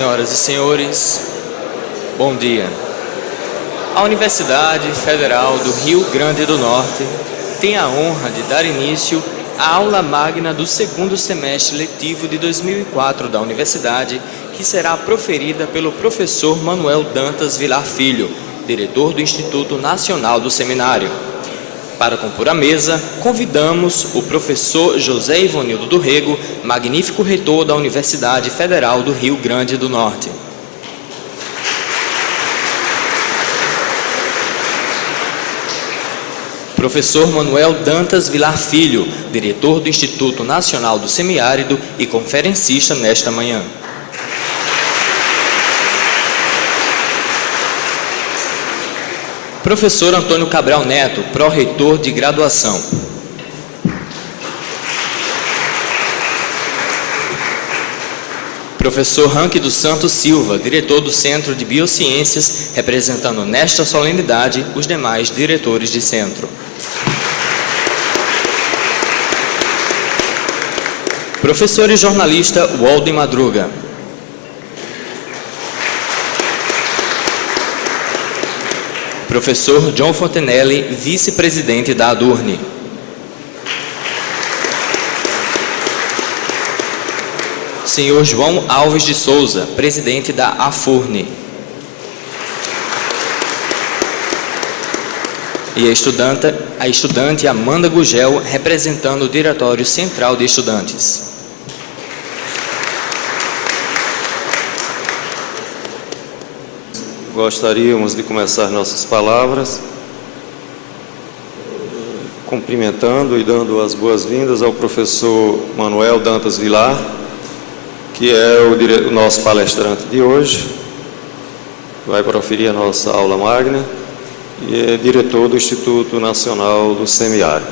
Senhoras e senhores, bom dia. A Universidade Federal do Rio Grande do Norte tem a honra de dar início à aula magna do segundo semestre letivo de 2004 da Universidade, que será proferida pelo professor Manuel Dantas Vilar Filho, diretor do Instituto Nacional do Seminário. Para compor a mesa, convidamos o professor José Ivonildo do Rego, magnífico reitor da Universidade Federal do Rio Grande do Norte. Professor Manuel Dantas Vilar Filho, diretor do Instituto Nacional do Semiárido e conferencista nesta manhã. Professor Antônio Cabral Neto, pró-reitor de graduação. Professor Ranque dos Santos Silva, diretor do Centro de Biociências, representando nesta solenidade os demais diretores de centro. Professor e jornalista Walden Madruga. Professor John Fontenelle, vice-presidente da ADURN. Senhor João Alves de Souza, presidente da AFURN. E a estudante Amanda Gugel, representando o Diretório Central de Estudantes. Gostaríamos de começar nossas palavras cumprimentando e dando as boas-vindas ao professor Manuel Dantas Vilar, que é o nosso palestrante de hoje, vai proferir a nossa aula magna e é diretor do Instituto Nacional do Semiárido.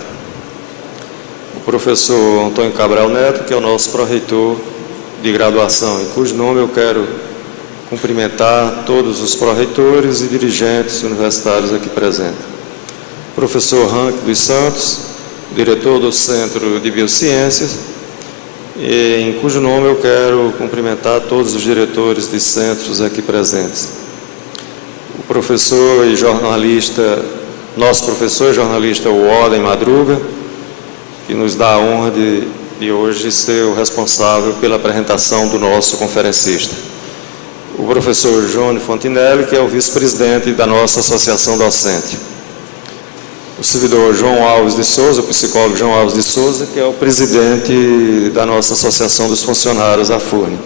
O professor Antônio Cabral Neto, que é o nosso pró-reitor de graduação, em cujo nome eu quero cumprimentar todos os pró-reitores e dirigentes universitários aqui presentes. Professor Ranque dos Santos, diretor do Centro de Biociências, e em cujo nome eu quero cumprimentar todos os diretores de centros aqui presentes. O professor e jornalista, nosso professor e jornalista Walden Madruga, que nos dá a honra de hoje ser o responsável pela apresentação do nosso conferencista. O professor João Fontenelle, que é o vice-presidente da nossa associação docente. O servidor João Alves de Souza, o psicólogo João Alves de Souza, que é o presidente da nossa associação dos funcionários, a FURN.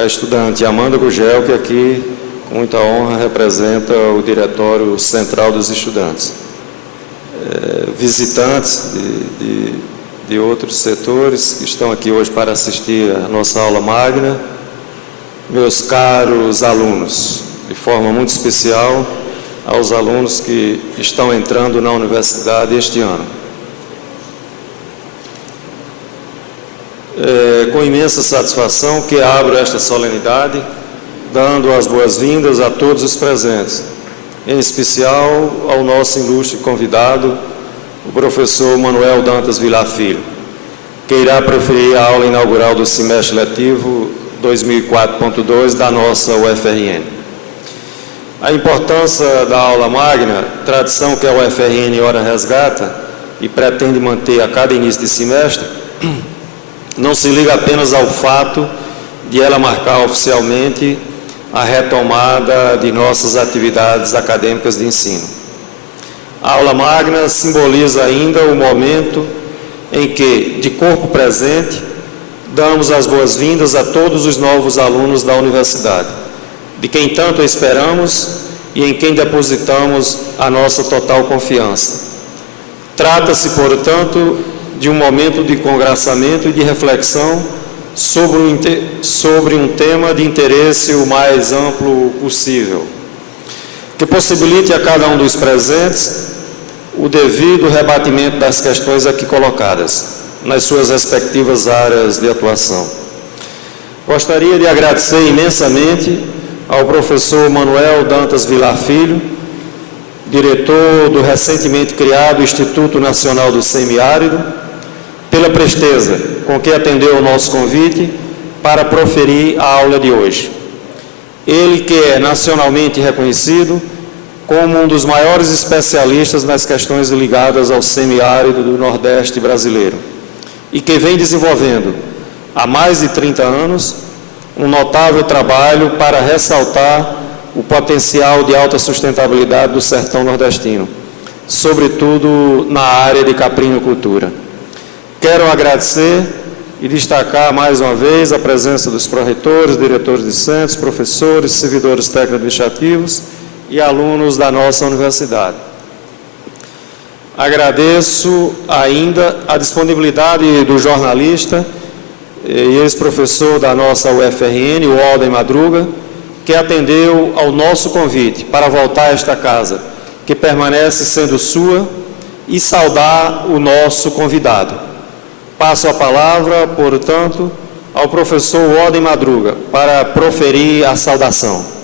A estudante Amanda Gugel, que aqui, com muita honra, representa o Diretório Central dos Estudantes. Visitantes de outros setores que estão aqui hoje para assistir a nossa aula magna, meus caros alunos, de forma muito especial aos alunos que estão entrando na universidade este ano. Com imensa satisfação que abro esta solenidade, dando as boas-vindas a todos os presentes, em especial ao nosso ilustre convidado, o professor Manuel Dantas Vilar Filho. que irá proferir a aula inaugural do semestre letivo 2004.2 da nossa UFRN. A importância da aula magna, tradição que a UFRN ora resgata e pretende manter a cada início de semestre, não se liga apenas ao fato de ela marcar oficialmente a retomada de nossas atividades acadêmicas de ensino. A aula magna simboliza ainda o momento em que, de corpo presente, damos as boas-vindas a todos os novos alunos da universidade, de quem tanto esperamos e em quem depositamos a nossa total confiança. Trata-se, portanto, de um momento de congraçamento e de reflexão sobre um tema de interesse o mais amplo possível, que possibilite a cada um dos presentes o devido rebatimento das questões aqui colocadas, nas suas respectivas áreas de atuação. Gostaria de agradecer imensamente ao professor Manuel Dantas Vilar Filho, diretor do recentemente criado Instituto Nacional do Semiárido, pela presteza com que atendeu ao nosso convite para proferir a aula de hoje. Ele que é nacionalmente reconhecido como um dos maiores especialistas nas questões ligadas ao semiárido do Nordeste brasileiro e que vem desenvolvendo, há mais de 30 anos, um notável trabalho para ressaltar o potencial de alta sustentabilidade do sertão nordestino, sobretudo na área de caprinocultura. Quero agradecer e destacar mais uma vez a presença dos pró-reitores, diretores discentes, professores, servidores técnico-administrativos e alunos da nossa universidade. Agradeço ainda a disponibilidade do jornalista e ex-professor da nossa UFRN, o Alden Madruga, que atendeu ao nosso convite para voltar a esta casa, que permanece sendo sua, e saudar o nosso convidado. Passo a palavra, portanto, ao professor Alden Madruga para proferir a saudação.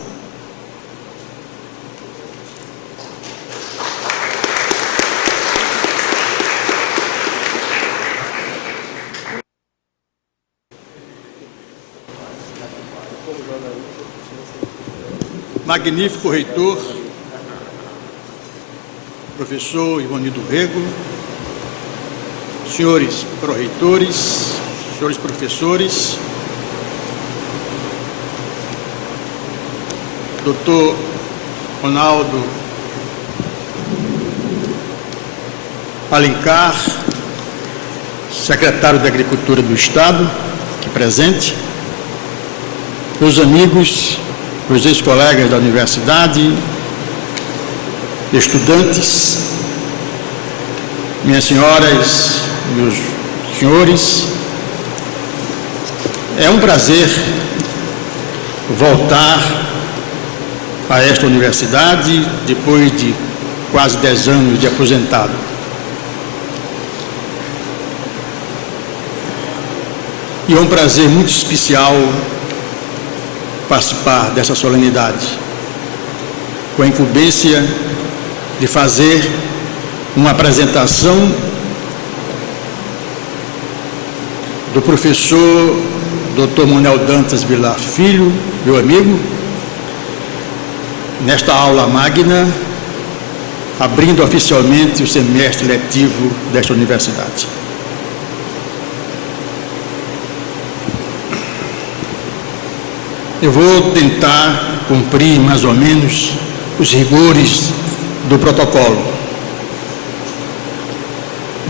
Magnífico reitor, professor Ivonildo Rego, senhores pró-reitores, senhores professores, doutor Ronaldo Alencar, secretário da Agricultura do Estado, aqui presente, meus amigos, meus ex-colegas da universidade, estudantes, minhas senhoras, meus senhores, é um prazer voltar a esta universidade depois de quase 10 anos de aposentado. E é um prazer muito especial participar dessa solenidade, com a incumbência de fazer uma apresentação do professor Dr. Manuel Dantas Vilar Filho, meu amigo, nesta aula magna, abrindo oficialmente o semestre letivo desta universidade. Eu vou tentar cumprir mais ou menos os rigores do protocolo.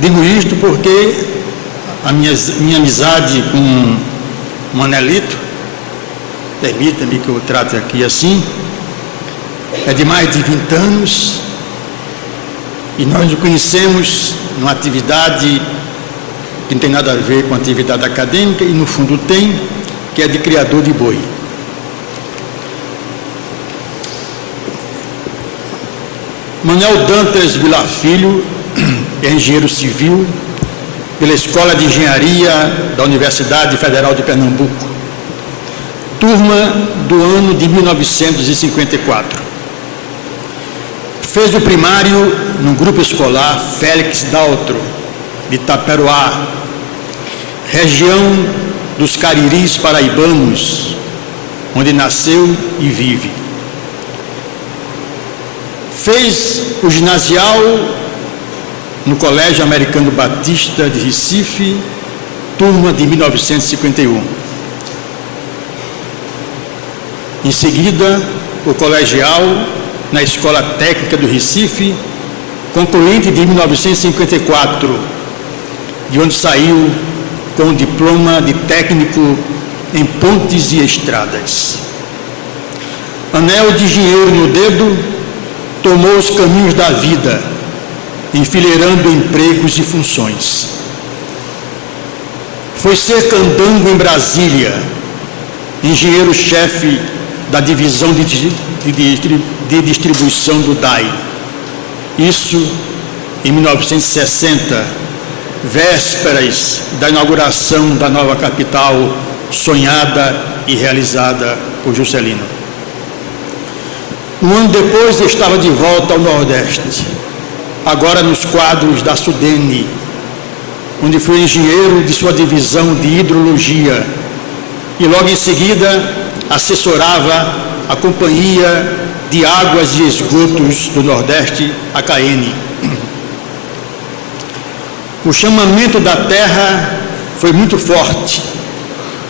Digo isto porque a minha amizade com o Manelito, permita-me que eu trate aqui assim, é de mais de 20 anos e nós nos conhecemos numa atividade que não tem nada a ver com a atividade acadêmica e no fundo tem, que é de criador de boi. Manuel Dantas Vilar Filho é engenheiro civil pela Escola de Engenharia da Universidade Federal de Pernambuco, turma do ano de 1954. Fez o primário no grupo escolar Félix Daltro, de Taperoá, região dos Cariris paraibanos, onde nasceu e vive. Fez o ginasial no Colégio Americano Batista de Recife, turma de 1951. Em seguida, o colegial na Escola Técnica do Recife, concluinte de 1954, de onde saiu com o diploma de técnico em pontes e estradas. Anel de engenheiro no dedo, tomou os caminhos da vida, enfileirando empregos e funções. Foi ser candango em Brasília, engenheiro-chefe da divisão de distribuição do DAI. Isso em 1960, vésperas da inauguração da nova capital, sonhada e realizada por Juscelino. Um ano depois estava de volta ao Nordeste, agora nos quadros da Sudene, onde foi engenheiro de sua divisão de hidrologia e logo em seguida assessorava a Companhia de Águas e Esgotos do Nordeste, a CAEN. O chamamento da terra foi muito forte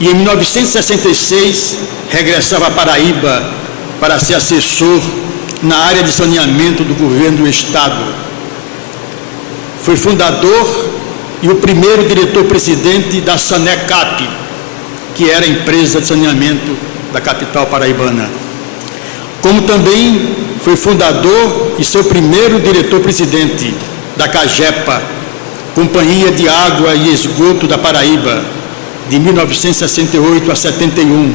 e em 1966 regressava a Paraíba para ser assessor na área de saneamento do governo do Estado. Foi fundador e o primeiro diretor-presidente da Sanecap, que era a empresa de saneamento da capital paraibana. Como também foi fundador e seu primeiro diretor-presidente da CAGEPA, Companhia de Água e Esgoto da Paraíba, de 1968 a 71,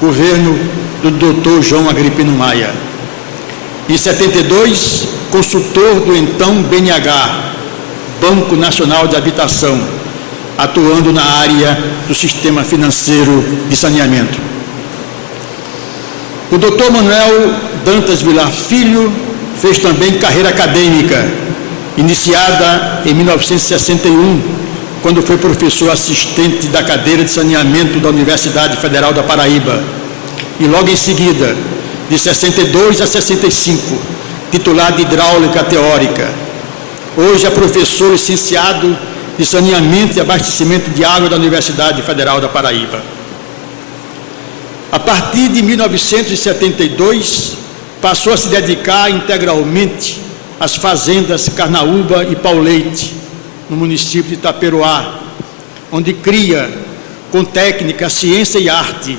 governo do Dr. João Agripino Maia. Em 72, consultor do então BNH, Banco Nacional de Habitação, atuando na área do sistema financeiro de saneamento. O Dr. Manuel Dantas Vilar Filho fez também carreira acadêmica, iniciada em 1961, quando foi professor assistente da cadeira de saneamento da Universidade Federal da Paraíba, e logo em seguida, de 62 a 65, titular de hidráulica teórica. Hoje é professor licenciado de saneamento e abastecimento de água da Universidade Federal da Paraíba. A partir de 1972, passou a se dedicar integralmente às fazendas Carnaúba e Pauleite, no município de Itaperoá, onde cria, com técnica, ciência e arte,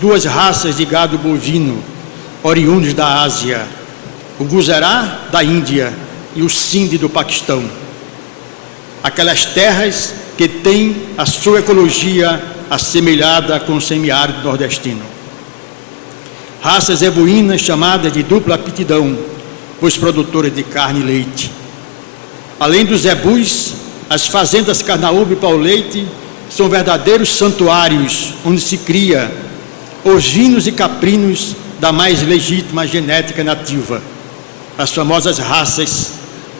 duas raças de gado bovino, oriundos da Ásia, o Guzerá, da Índia, e o Sindhi, do Paquistão. Aquelas terras que têm a sua ecologia assemelhada com o semiárido nordestino. Raças zebuínas chamadas de dupla aptidão, pois produtoras de carne e leite. Além dos zebus, as fazendas Carnaúba e Pauleite são verdadeiros santuários onde se cria ovinos e caprinos da mais legítima genética nativa, as famosas raças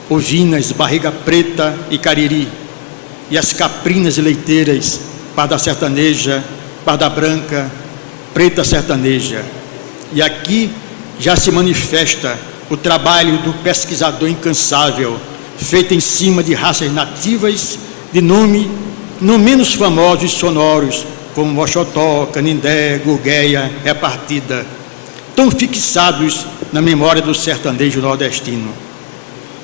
ovinas Barriga Preta e Cariri, e as caprinas leiteiras Parda Sertaneja, Parda Branca, Preta Sertaneja. E aqui já se manifesta o trabalho do pesquisador incansável, feito em cima de raças nativas de nome não menos famosos e sonoros, como Moxotó, Canindé, Gurgueia, Repartida, tão fixados na memória do sertanejo nordestino.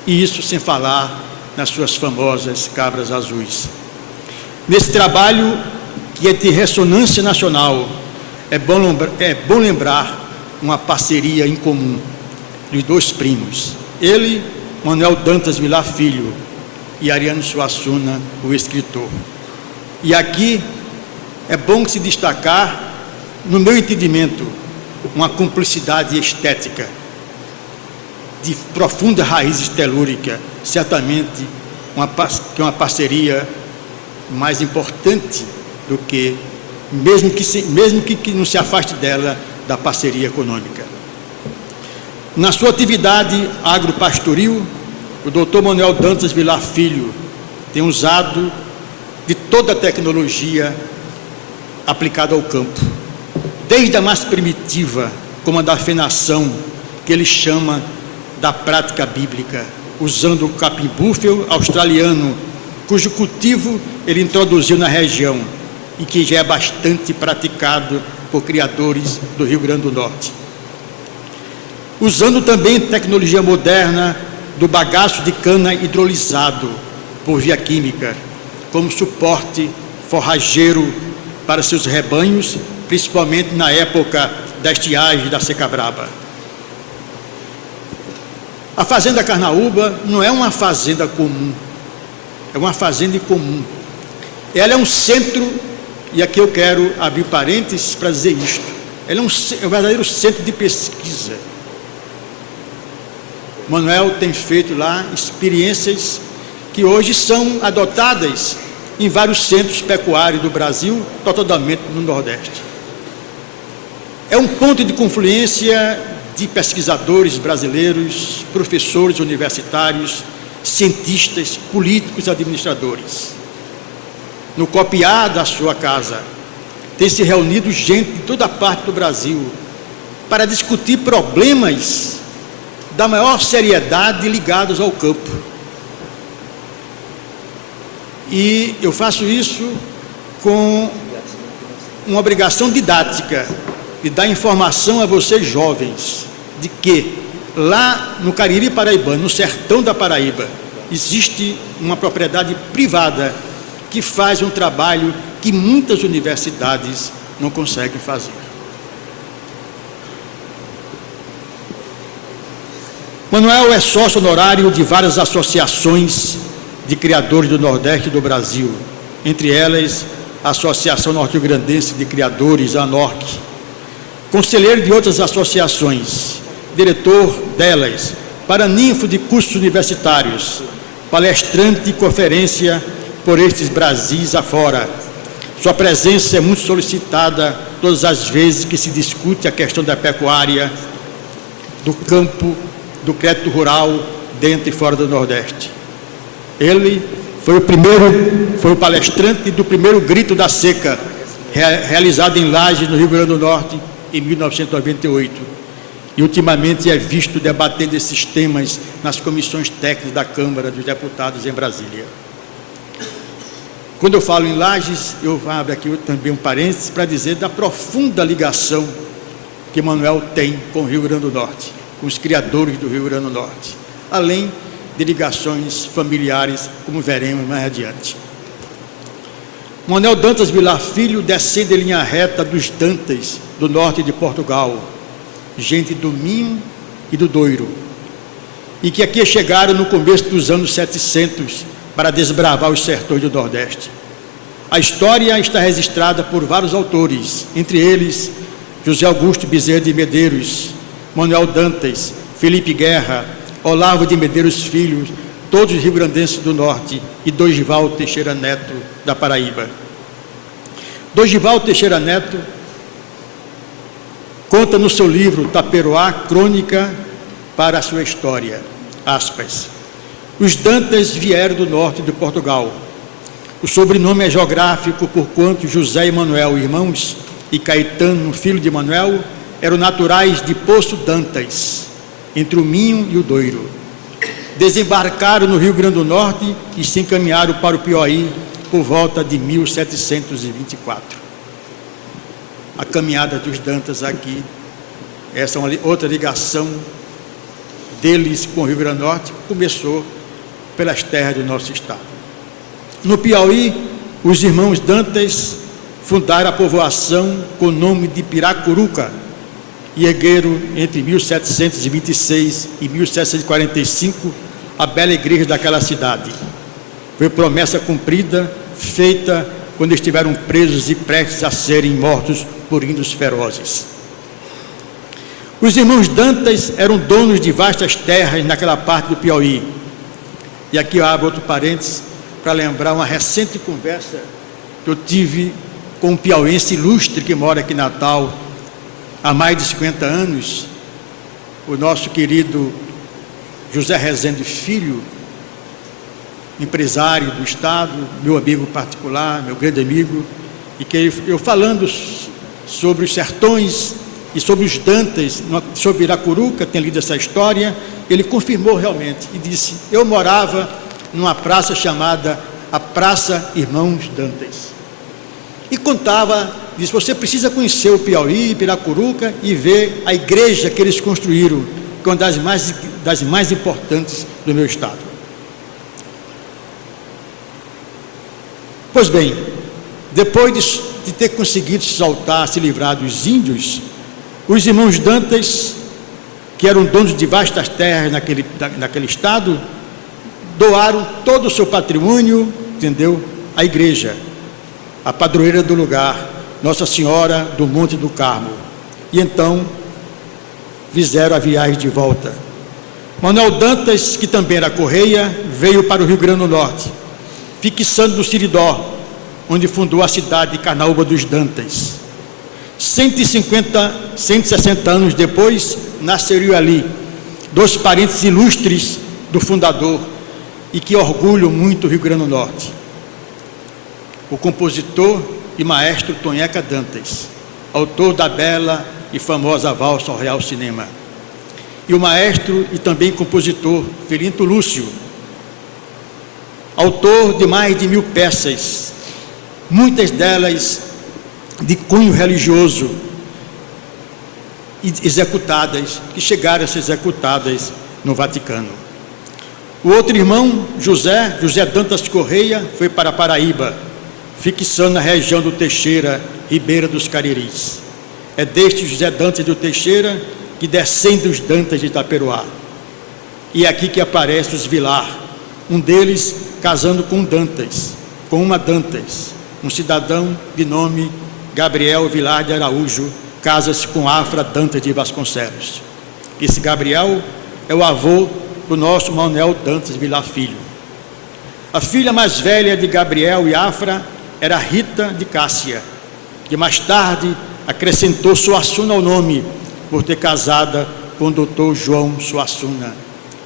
E isso sem falar nas suas famosas cabras azuis. Nesse trabalho, que é de ressonância nacional, é bom lembrar uma parceria em comum dos dois primos. Ele, Manuel Dantas Vilar Filho, e Ariano Suassuna, o escritor. E aqui é bom se destacar, no meu entendimento, uma cumplicidade estética, de profunda raiz telúrica, certamente uma parceria mais importante do que, mesmo que não se afaste dela, da parceria econômica. Na sua atividade agropastoril, o Dr. Manuel Dantas Vilar Filho tem usado de toda a tecnologia aplicada ao campo, desde a mais primitiva, como a da fenação, que ele chama da prática bíblica, usando o capim-búfalo australiano, cujo cultivo ele introduziu na região e que já é bastante praticado por criadores do Rio Grande do Norte. Usando também tecnologia moderna do bagaço de cana hidrolisado por via química, como suporte forrageiro para seus rebanhos, principalmente na época da estiagem da seca braba. A fazenda Carnaúba não é uma fazenda comum, é uma fazenda incomum. Ela é um centro, e aqui eu quero abrir parênteses para dizer isto, ela é um verdadeiro centro de pesquisa. Manuel tem feito lá experiências que hoje são adotadas em vários centros pecuários do Brasil, totalmente no Nordeste. É um ponto de confluência de pesquisadores brasileiros, professores universitários, cientistas, políticos e administradores. No copiar da sua casa, tem se reunido gente de toda parte do Brasil para discutir problemas da maior seriedade ligados ao campo. E eu faço isso com uma obrigação didática de dar informação a vocês jovens de que lá no Cariri paraibano, no sertão da Paraíba, existe uma propriedade privada que faz um trabalho que muitas universidades não conseguem fazer. Manuel é sócio honorário de várias associações de criadores do Nordeste e do Brasil, entre elas a Associação Norte-Grandense de Criadores, a ANORC, conselheiro de outras associações, diretor delas, paraninfo de cursos universitários, palestrante de conferência por estes Brasis afora. Sua presença é muito solicitada todas as vezes que se discute a questão da pecuária, do campo, do crédito rural, dentro e fora do Nordeste. Ele foi o palestrante do primeiro grito da seca, realizado em Lages, no Rio Grande do Norte, em 1998. E ultimamente é visto debatendo esses temas nas comissões técnicas da Câmara dos Deputados em Brasília. Quando eu falo em Lages, eu abro aqui também um parênteses para dizer da profunda ligação que Manuel tem com o Rio Grande do Norte, com os criadores do Rio Grande do Norte, além de ligações familiares, como veremos mais adiante. Manuel Dantas Vilar Filho descende em linha reta dos Dantas, do norte de Portugal, gente do Minho e do Doiro, e que aqui chegaram no começo dos anos 700 para desbravar os sertões do Nordeste. A história está registrada por vários autores, entre eles José Augusto Bezerra de Medeiros, Manuel Dantas, Felipe Guerra, Olavo de Medeiros Filho, todos rio-grandenses do Norte, e Dorival Teixeira Neto, da Paraíba. Dorival Teixeira Neto conta no seu livro Taperoá, Crônica para a sua História, aspas, os Dantas vieram do norte de Portugal. O sobrenome é geográfico, porquanto José e Manuel, irmãos, e Caetano, filho de Manuel, eram naturais de Poço Dantas, entre o Minho e o Doiro. Desembarcaram no Rio Grande do Norte e se encaminharam para o Piauí por volta de 1724. A caminhada dos Dantas aqui, essa é uma outra ligação deles com o Rio Grande do Norte, começou pelas terras do nosso estado. No Piauí, os irmãos Dantas fundaram a povoação com o nome de Piracuruca e ergueram entre 1726 e 1745 a bela igreja daquela cidade. Foi promessa cumprida, feita quando estiveram presos e prestes a serem mortos por índios ferozes. Os irmãos Dantas eram donos de vastas terras naquela parte do Piauí. E aqui eu abro outro parênteses para lembrar uma recente conversa que eu tive com um piauense ilustre que mora aqui em Natal há mais de 50 anos, o nosso querido José Rezende Filho, empresário do Estado, meu amigo particular, meu grande amigo, e que eu falando sobre os sertões e sobre os Dantas, sobre Iracuruca, tenho lido essa história, ele confirmou realmente e disse: eu morava numa praça chamada a Praça Irmãos Dantas. E contava, disse: você precisa conhecer o Piauí, Piracuruca, e ver a igreja que eles construíram, que é uma das mais importantes do meu estado. Pois bem, depois de ter conseguido se exaltar, se livrar dos índios, os irmãos Dantas, que eram donos de vastas terras naquele estado, doaram todo o seu patrimônio, entendeu? À igreja, a padroeira do lugar, Nossa Senhora do Monte do Carmo. E então fizeram a viagem de volta. Manuel Dantas, que também era correia, veio para o Rio Grande do Norte, fixando no Siridó, onde fundou a cidade de Carnaúba dos Dantas. 160 anos depois, nasceram ali dois parentes ilustres do fundador e que orgulham muito o Rio Grande do Norte: o compositor e maestro Tonheca Dantas, autor da bela e famosa valsa ao Real Cinema, e o maestro e também compositor Felinto Lúcio, autor de mais de 1000 peças, muitas delas de cunho religioso, executadas, que chegaram a ser executadas no Vaticano. O outro irmão, José Dantas Correia, foi para Paraíba, fixando na região do Teixeira, Ribeira dos Cariris. É deste José Dantas do Teixeira que descende os Dantas de Itaperoá. E é aqui que aparece os Vilar, um deles casando com uma Dantas, um cidadão de nome Gabriel Vilar de Araújo, casa-se com Afra Dantas de Vasconcelos. Esse Gabriel é o avô do nosso Manuel Dantas Vilar Filho. A filha mais velha de Gabriel e Afra era Rita de Cássia, que mais tarde acrescentou Suassuna ao nome, por ter casada com o doutor João Suassuna,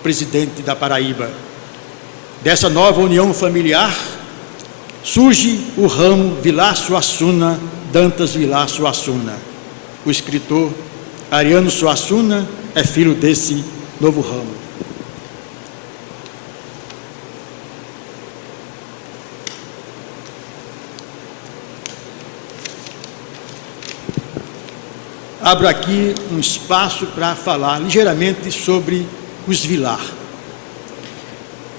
presidente da Paraíba. Dessa nova união familiar surge o ramo Vilar Suassuna Dantas Vilar Suassuna. O escritor Ariano Suassuna é filho desse novo ramo. Abro aqui um espaço para falar ligeiramente sobre os Vilar.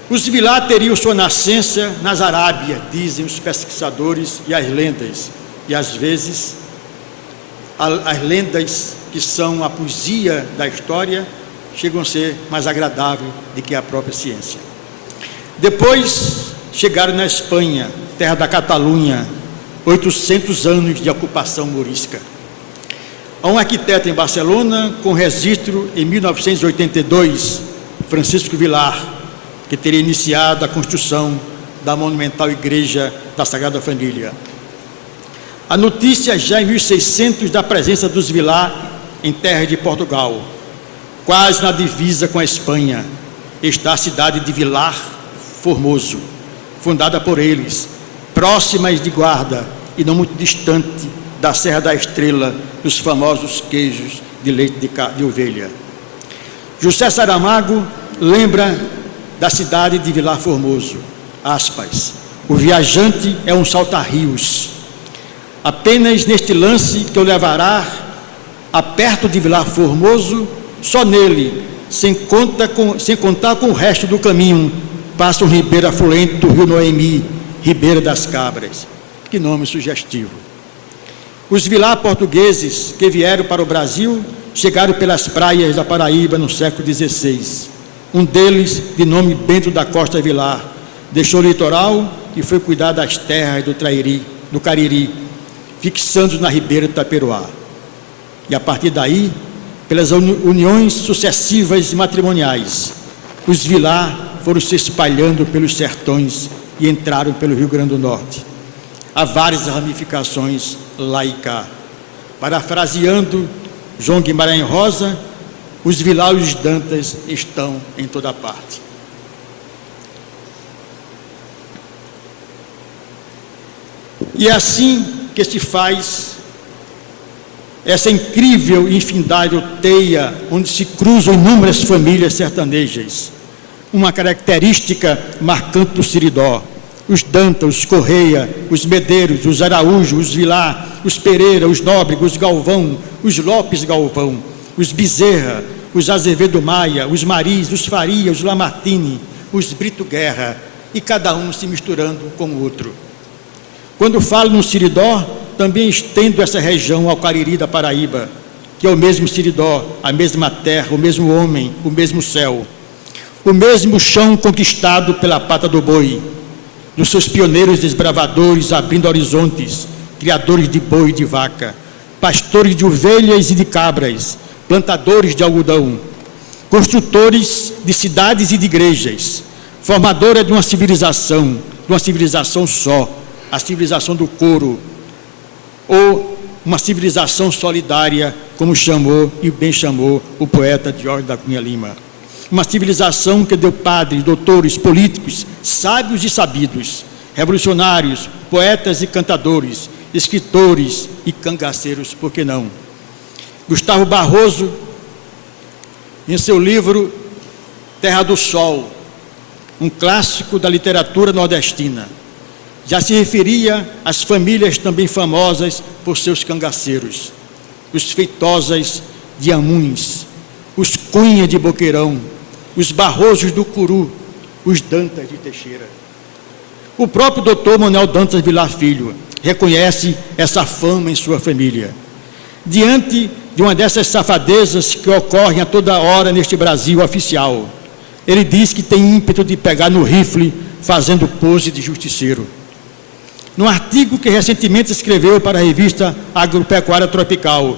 Os Vilar teriam sua nascença nas Arábia, dizem os pesquisadores e as lendas, e às vezes as lendas que são a poesia da história chegam a ser mais agradáveis do que a própria ciência. Depois chegaram na Espanha, terra da Catalunha, 800 anos de ocupação morisca. Há um arquiteto em Barcelona com registro em 1982, Francisco Vilar, que teria iniciado a construção da monumental Igreja da Sagrada Família. A notícia já em 1600 da presença dos Vilar em terra de Portugal, quase na divisa com a Espanha, está a cidade de Vilar Formoso, fundada por eles, próximas de Guarda e não muito distante da Serra da Estrela, dos famosos queijos de leite de ovelha. José Saramago lembra da cidade de Vilar Formoso, aspas: o viajante é um salta-rios. Apenas neste lance que o levará a perto de Vilar Formoso, só nele, sem contar com o resto do caminho, passa um ribeiro afluente do rio Noemi, Ribeira das Cabras. Que nome sugestivo. Os Vilar portugueses que vieram para o Brasil chegaram pelas praias da Paraíba no século XVI. Um deles, de nome Bento da Costa Vilar, deixou o litoral e foi cuidar das terras do Cariri, fixando-se na Ribeira do Itaperoá. E a partir daí, pelas uniões sucessivas e matrimoniais, os Vilar foram se espalhando pelos sertões e entraram pelo Rio Grande do Norte. Há várias ramificações lá e cá. Parafraseando João Guimarães Rosa, os Vilar e os Dantas estão em toda parte. E é assim que se faz essa incrível e infindável teia onde se cruzam inúmeras famílias sertanejas. Uma característica marcante do Siridó: os Dantas, os Correia, os Medeiros, os Araújo, os Vilar, os Pereira, os Nóbrega, os Galvão, os Lopes Galvão, os Bezerra, os Azevedo Maia, os Maris, os Faria, os Lamartine, os Brito Guerra, e cada um se misturando com o outro. Quando falo no Siridó, também estendo essa região ao Cariri da Paraíba, que é o mesmo Siridó, a mesma terra, o mesmo homem, o mesmo céu, o mesmo chão conquistado pela pata do boi, dos seus pioneiros desbravadores abrindo horizontes, criadores de boi e de vaca, pastores de ovelhas e de cabras, plantadores de algodão, construtores de cidades e de igrejas, formadora de uma civilização só, a civilização do couro, ou uma civilização solidária, como chamou e bem chamou o poeta Jorge da Cunha Lima. Uma civilização que deu padres, doutores, políticos, sábios e sabidos, revolucionários, poetas e cantadores, escritores e cangaceiros, por que não? Gustavo Barroso, em seu livro Terra do Sol, um clássico da literatura nordestina, já se referia às famílias também famosas por seus cangaceiros, os Feitosas de Amuns, os Cunha de Boqueirão, os Barrosos do Curu, os Dantas de Teixeira. O próprio doutor Manuel Dantas Vilar Filho reconhece essa fama em sua família. Diante de uma dessas safadezas que ocorrem a toda hora neste Brasil oficial, ele diz que tem ímpeto de pegar no rifle fazendo pose de justiceiro. Num artigo que recentemente escreveu para a revista Agropecuária Tropical,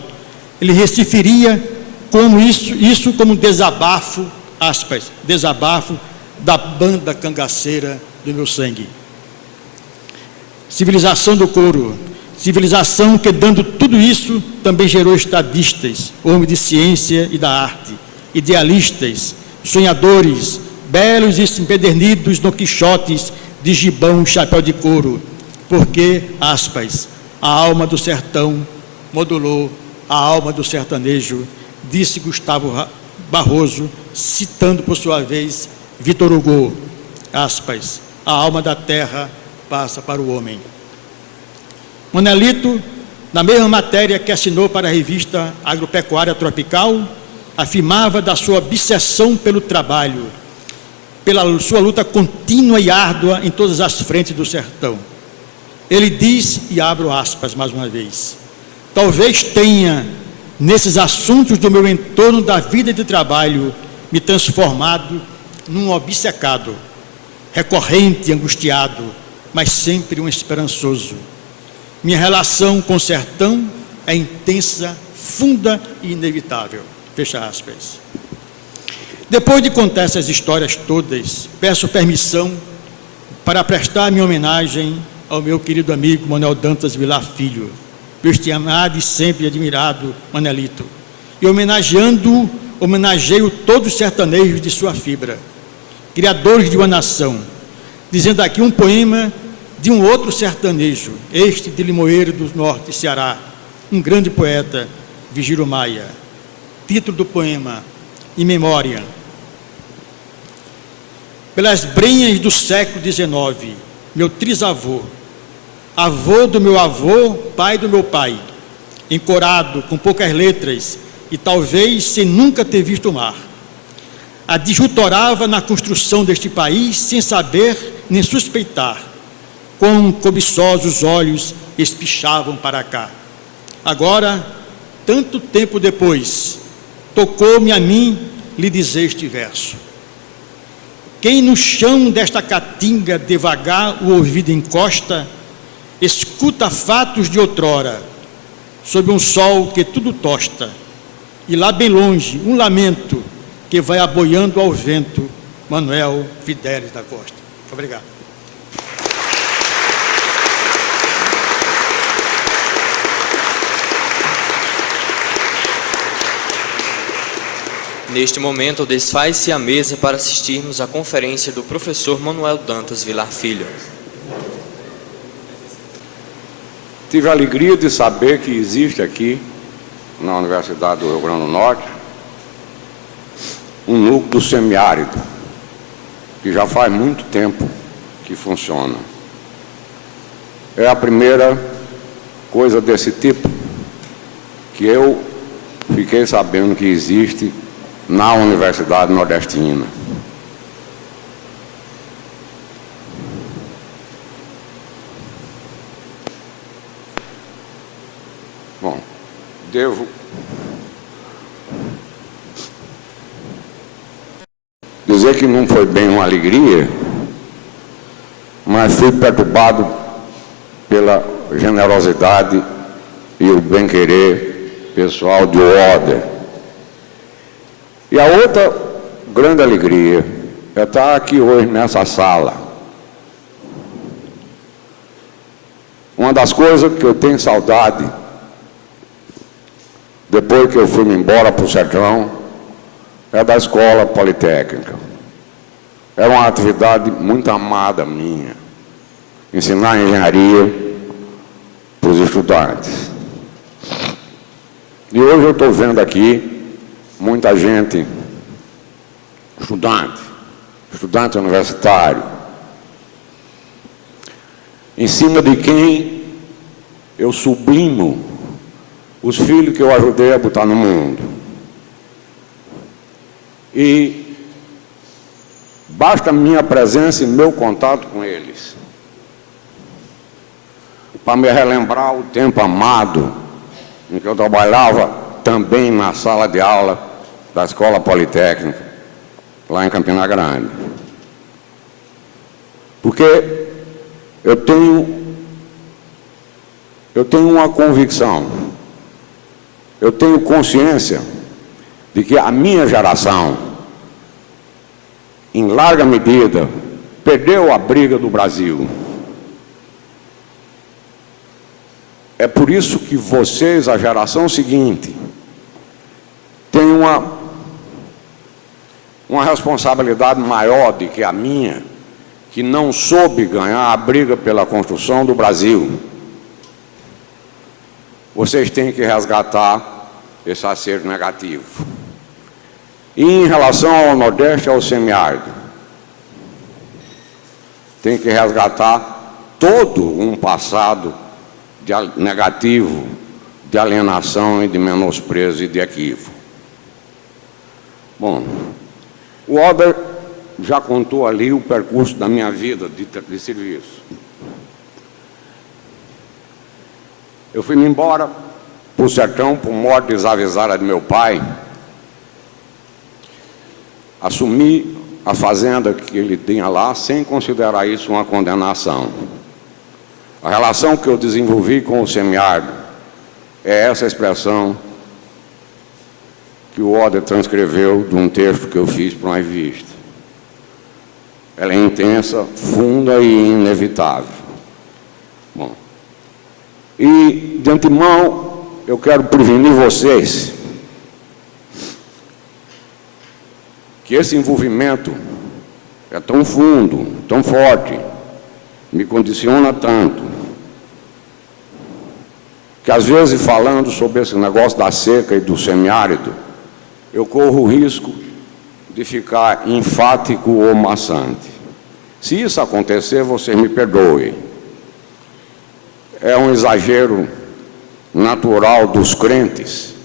ele referia como isso como desabafo, aspas, desabafo da banda cangaceira do meu sangue. Civilização do couro, civilização que, dando tudo isso, também gerou estadistas, homens de ciência e da arte, idealistas, sonhadores, belos e empedernidos Don Quixotes de gibão e chapéu de couro, porque, aspas, a alma do sertão modulou a alma do sertanejo, disse Gustavo Barroso, citando por sua vez Victor Hugo, aspas, a alma da terra passa para o homem. Manelito, na mesma matéria que assinou para a revista Agropecuária Tropical, afirmava da sua obsessão pelo trabalho, pela sua luta contínua e árdua em todas as frentes do sertão. Ele diz, e abro aspas mais uma vez, talvez tenha, nesses assuntos do meu entorno da vida de trabalho, me transformado num obcecado, recorrente e angustiado, mas sempre um esperançoso. Minha relação com o sertão é intensa, funda e inevitável. Fecha aspas. Depois de contar essas histórias todas, peço permissão para prestar minha homenagem ao meu querido amigo Manuel Dantas Vilar Filho, meu estimado e sempre admirado Manelito, e homenageio todos os sertanejos de sua fibra, criadores de uma nação, dizendo aqui um poema de um outro sertanejo, este de Limoeiro do Norte, Ceará, um grande poeta, Vigílio Maia. Título do poema, Em Memória. Pelas brenhas do século XIX, meu trisavô, avô do meu avô, pai do meu pai, encorado, com poucas letras, e talvez sem nunca ter visto o mar, adjutorava na construção deste país, sem saber nem suspeitar, quão cobiçosos olhos espichavam para cá. Agora, tanto tempo depois, tocou-me a mim lhe dizer este verso. Quem no chão desta caatinga devagar o ouvido encosta, escuta fatos de outrora, sob um sol que tudo tosta, e lá bem longe um lamento que vai aboiando ao vento. Manuel Fidelis da Costa. Obrigado. Neste momento, desfaz-se a mesa para assistirmos à conferência do professor Manuel Dantas Vilar Filho. Tive a alegria de saber que existe aqui, na Universidade do Rio Grande do Norte, um núcleo semiárido, que já faz muito tempo que funciona. É a primeira coisa desse tipo que eu fiquei sabendo que existe na Universidade Nordestina. Bom, devo dizer que não foi bem uma alegria, mas fui perturbado pela generosidade e o bem-querer pessoal de UODER. E a outra grande alegria é estar aqui hoje nessa sala. Uma das coisas que eu tenho saudade, depois que eu fui embora para o sertão, é da escola politécnica. Era uma atividade muito amada minha, ensinar engenharia para os estudantes. E hoje eu estou vendo aqui muita gente, estudante universitário, em cima de quem eu sublimo os filhos que eu ajudei a botar no mundo. E basta minha presença e meu contato com eles para me relembrar o tempo amado em que eu trabalhava também na sala de aula da Escola Politécnica, lá em Campina Grande. Porque eu tenho uma convicção, eu tenho consciência de que a minha geração, em larga medida, perdeu a briga do Brasil. É por isso que vocês, a geração seguinte, têm uma responsabilidade maior do que a minha, que não soube ganhar a briga pela construção do Brasil. Vocês têm que resgatar esse acerto negativo. E em relação ao Nordeste e ao semiárido, tem que resgatar todo um passado negativo, de alienação e de menosprezo e de equívoco. Bom, o UODER já contou ali o percurso da minha vida de serviço. Eu fui embora para o sertão por morte desavisada de meu pai. Assumi a fazenda que ele tinha lá sem considerar isso uma condenação. A relação que eu desenvolvi com o semiárido é essa expressão que o UODER transcreveu de um texto que eu fiz para uma revista. Ela é intensa, funda e inevitável. Bom, e de antemão eu quero prevenir vocês que esse envolvimento é tão fundo, tão forte, me condiciona tanto, que às vezes falando sobre esse negócio da seca e do semiárido, eu corro o risco de ficar enfático ou maçante. Se isso acontecer, vocês me perdoem. É um exagero natural dos crentes,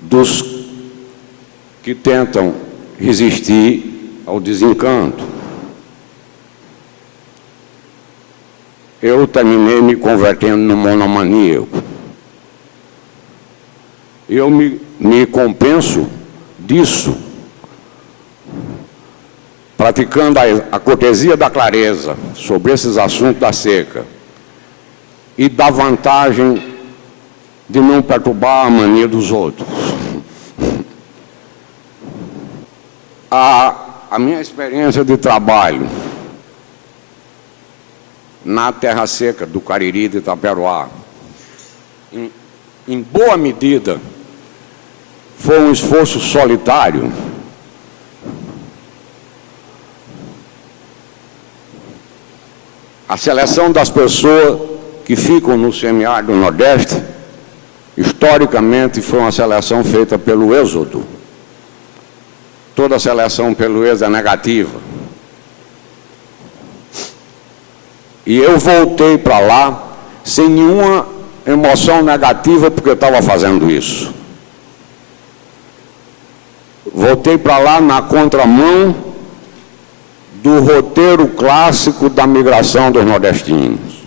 dos que tentam resistir ao desencanto. Eu terminei me convertendo no monomaníaco. Eu me compenso disso, praticando a cortesia da clareza sobre esses assuntos da seca e da vantagem de não perturbar a mania dos outros. A minha experiência de trabalho na terra seca do Cariri de Itaperoá, em boa medida, foi um esforço solitário, A seleção das pessoas que ficam no semiárido do Nordeste, historicamente, foi uma seleção feita pelo êxodo. Toda seleção pelo êxodo é negativa. E eu voltei para lá sem nenhuma emoção negativa porque eu estava fazendo isso. Voltei para lá na contramão do roteiro clássico da migração dos nordestinos.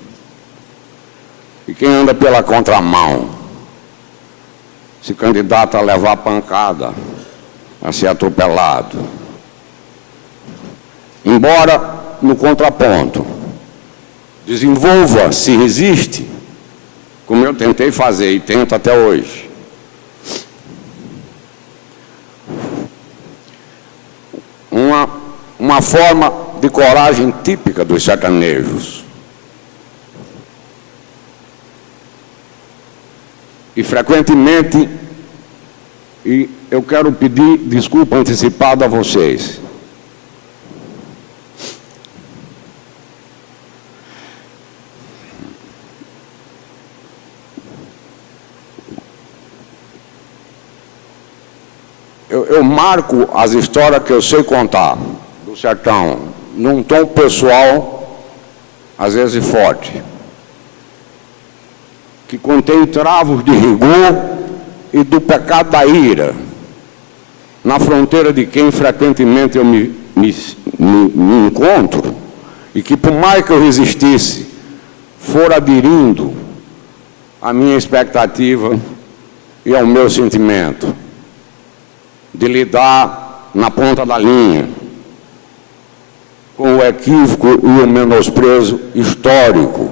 E quem anda pela contramão se candidata a levar pancada, a ser atropelado. Embora, no contraponto, desenvolva, se resiste, como eu tentei fazer e tento até hoje. Uma forma de coragem típica dos sertanejos. E frequentemente, e eu quero pedir desculpa antecipada a vocês. Eu marco as histórias que eu sei contar do sertão, num tom pessoal, às vezes forte, que contém travos de rigor e do pecado da ira, na fronteira de quem frequentemente eu me encontro, e que por mais que eu resistisse, for aderindo à minha expectativa e ao meu sentimento de lidar na ponta da linha com o equívoco e o menosprezo histórico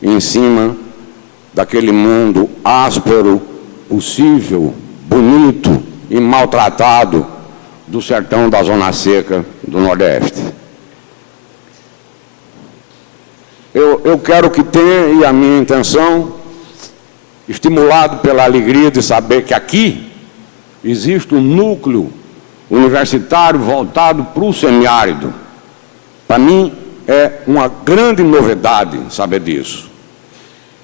em cima daquele mundo áspero, possível, bonito e maltratado do sertão da Zona Seca do Nordeste. Eu quero que tenha, e a minha intenção, estimulado pela alegria de saber que aqui existe um núcleo universitário voltado para o semiárido. Para mim é uma grande novidade saber disso.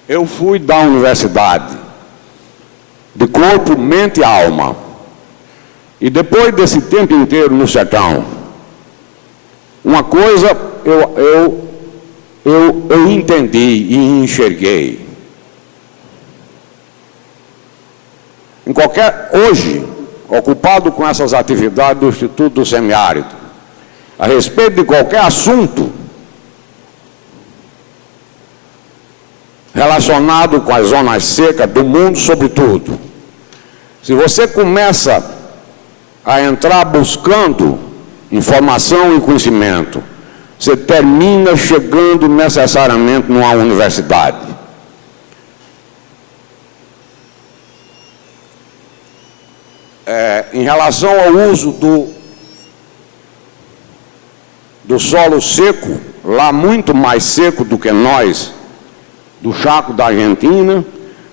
Eu fui da universidade, de corpo, mente e alma. E depois desse tempo inteiro no sertão, uma coisa eu entendi e enxerguei. Hoje, ocupado com essas atividades do Instituto do Semiárido, a respeito de qualquer assunto relacionado com as zonas secas do mundo, sobretudo, se você começa a entrar buscando informação e conhecimento, você termina chegando necessariamente numa universidade. Em relação ao uso do solo seco, lá muito mais seco do que nós, do Chaco da Argentina,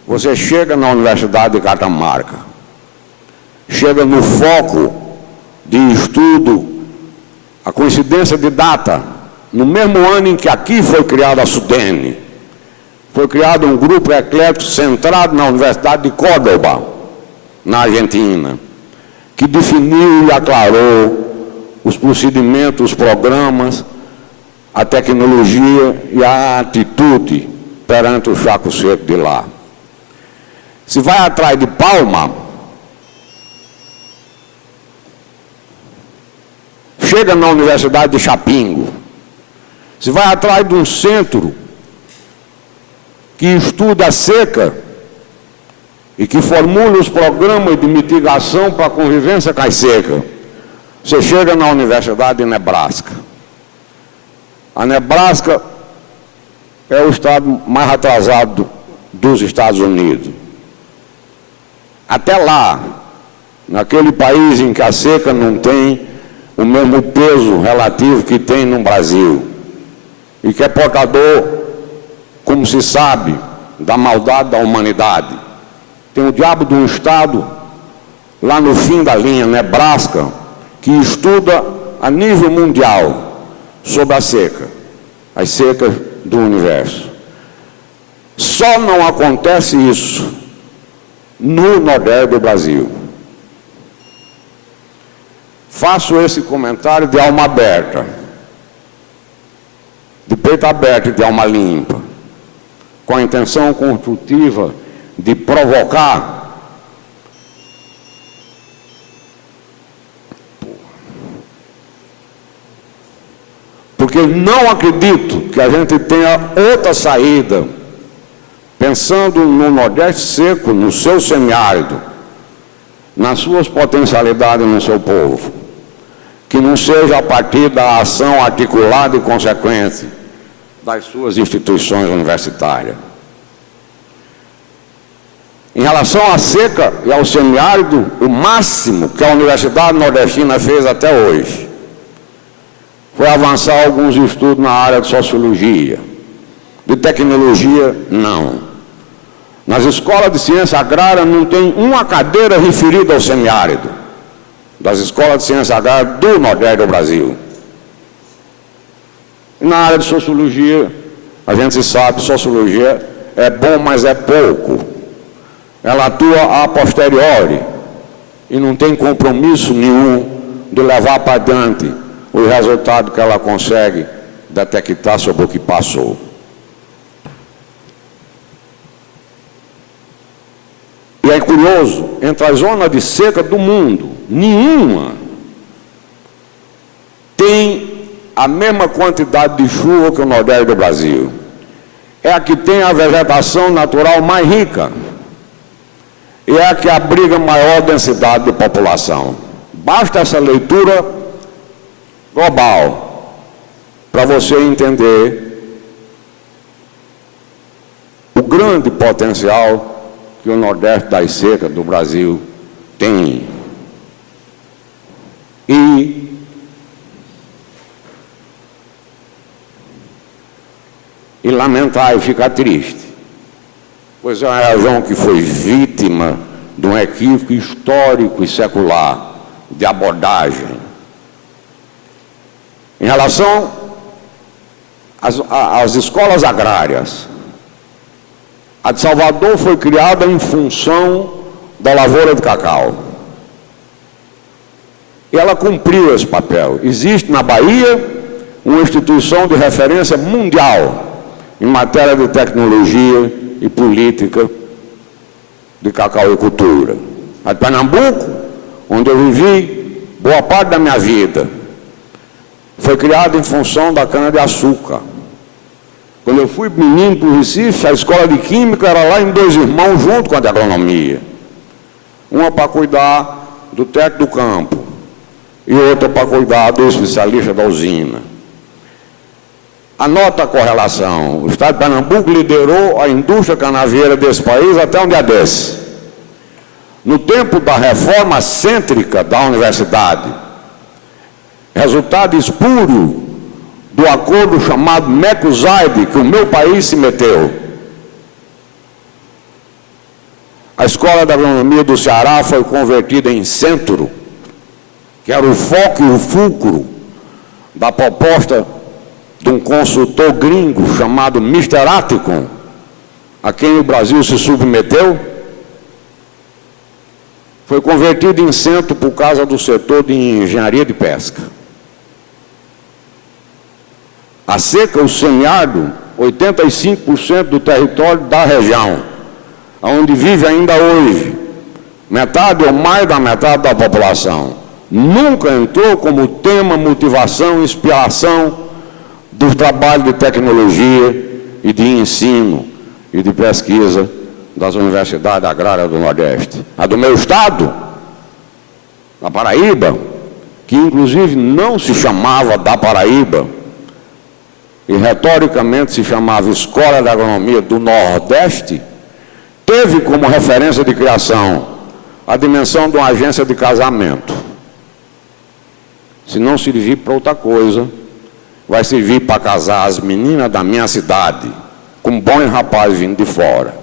você chega na Universidade de Catamarca, chega no foco de estudo, a coincidência de data, no mesmo ano em que aqui foi criada a SUDENE, foi criado um grupo eclético centrado na Universidade de Córdoba, na Argentina, que definiu e aclarou os procedimentos, os programas, a tecnologia e a atitude perante o Chaco Seco de lá. Se vai atrás de Palma, chega na Universidade de Chapingo. Se vai atrás de um centro que estuda a seca e que formula os programas de mitigação para a convivência com a seca, você chega na Universidade de Nebraska. A Nebraska é o estado mais atrasado dos Estados Unidos. Até lá, naquele país em que a seca não tem o mesmo peso relativo que tem no Brasil, e que é portador, como se sabe, da maldade da humanidade. Tem o diabo de um estado, lá no fim da linha, Nebraska, que estuda a nível mundial sobre a seca. as secas do universo. Só não acontece isso no Nordeste do Brasil. Faço esse comentário de alma aberta, de peito aberto e de alma limpa, com a intenção construtiva de provocar porque não acredito que a gente tenha outra saída, pensando no Nordeste seco, no seu semiárido, nas suas potencialidades no seu povo, que não seja a partir da ação articulada e consequente das suas instituições universitárias. Em relação à seca e ao semiárido, o máximo que a Universidade Nordestina fez até hoje foi avançar alguns estudos na área de sociologia. De tecnologia, não. Nas escolas de ciência agrária não tem uma cadeira referida ao semiárido, das escolas de ciência agrária do Nordeste do Brasil. E na área de sociologia, a gente sabe, sociologia é bom, mas é pouco. Ela atua a posteriori e não tem compromisso nenhum de levar para adiante o resultado que ela consegue detectar sobre o que passou. E é curioso, entre as zonas de seca do mundo, nenhuma tem a mesma quantidade de chuva que o Nordeste do Brasil. É a que tem a vegetação natural mais rica e é a que abriga maior densidade de população. Basta essa leitura global para você entender o grande potencial que o Nordeste das secas do Brasil tem. E lamentar e ficar triste, pois é uma região que foi vítima de um equívoco histórico e secular de abordagem. Em relação às escolas agrárias, a de Salvador foi criada em função da lavoura de cacau. E ela cumpriu esse papel. Existe na Bahia uma instituição de referência mundial em matéria de tecnologia e política de cacauicultura. A de Pernambuco, onde eu vivi boa parte da minha vida, foi criada em função da cana-de-açúcar. Quando eu fui menino para o Recife, a escola de Química era lá em Dois Irmãos, junto com a de Agronomia. Uma para cuidar do técnico do campo e outra para cuidar do especialista da usina. Anota a correlação. O Estado de Pernambuco liderou a indústria canavieira desse país até um dia desse. No tempo da reforma cêntrica da universidade, resultado espúrio do acordo chamado Mercosaide, que o meu país se meteu. A Escola de Agronomia do Ceará foi convertida em centro, que era o foco e o fulcro da proposta de um consultor gringo chamado Mr. Aticon, a quem o Brasil se submeteu. Foi convertido em centro por causa do setor de engenharia de pesca. A seca, o semiárido, 85% do território da região, onde vive ainda hoje, metade ou mais da metade da população, nunca entrou como tema, motivação, inspiração do trabalho de tecnologia e de ensino e de pesquisa das universidades agrárias do Nordeste. A do meu estado, a Paraíba, que inclusive não se chamava da Paraíba, e retoricamente se chamava Escola de Agronomia do Nordeste, teve como referência de criação a dimensão de uma agência de casamento. Se não servir para outra coisa, vai servir para casar as meninas da minha cidade com bons rapazes vindo de fora.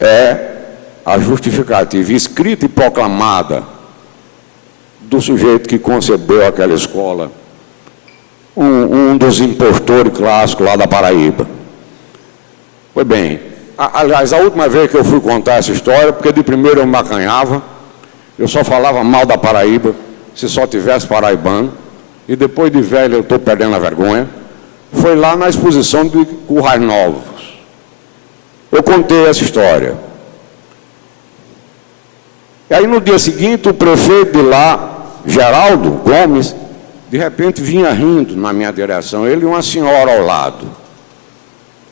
É a justificativa escrita e proclamada do sujeito que concebeu aquela escola, um dos impostores clássicos lá da Paraíba. Pois bem, aliás, a última vez que eu fui contar essa história, porque de primeiro eu me acanhava, eu só falava mal da Paraíba, se só tivesse paraibano, e depois de velho eu estou perdendo a vergonha, foi lá na exposição de Currais Novos. Eu contei essa história. E aí no dia seguinte o prefeito de lá, Geraldo Gomes, de repente vinha rindo na minha direção, ele e uma senhora ao lado.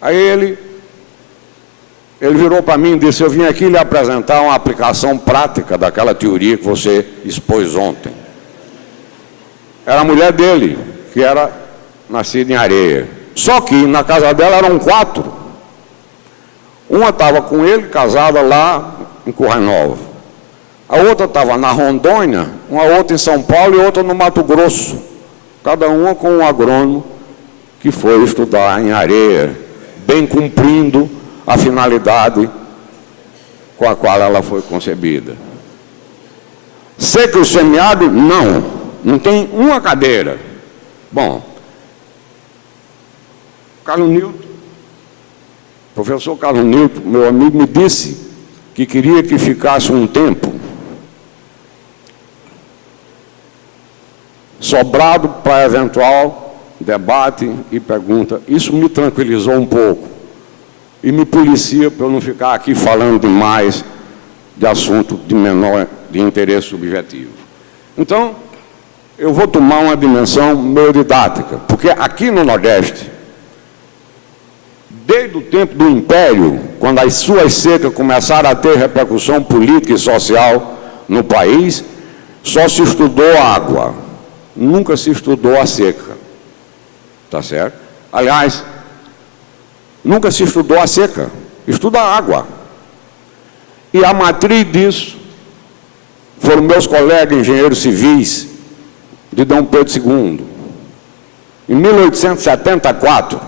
Aí ele virou para mim e disse: eu vim aqui lhe apresentar uma aplicação prática daquela teoria que você expôs ontem. Era a mulher dele, que era nascida em Areia. Só que na casa dela eram 4. Uma estava com ele, casada lá em Currais Novos. A outra estava na Rondônia, uma outra em São Paulo e outra no Mato Grosso. Cada uma com um agrônomo que foi estudar em Areia, bem cumprindo a finalidade com a qual ela foi concebida. Seco e semiárido, não tem uma cadeira. Bom, Carlos Newton, professor Carlos Newton, meu amigo, me disse que queria que ficasse um tempo sobrado para eventual debate e pergunta. Isso me tranquilizou um pouco e me policia para eu não ficar aqui falando demais de assunto de menor de interesse subjetivo. Então, eu vou tomar uma dimensão meio didática, porque aqui no Nordeste, desde o tempo do Império, quando as suas secas começaram a ter repercussão política e social no país, só se estudou a água, nunca se estudou a seca. Tá certo? Aliás, nunca se estudou a seca, estuda a água. E a matriz disso foram meus colegas engenheiros civis de Dom Pedro II. Em 1874,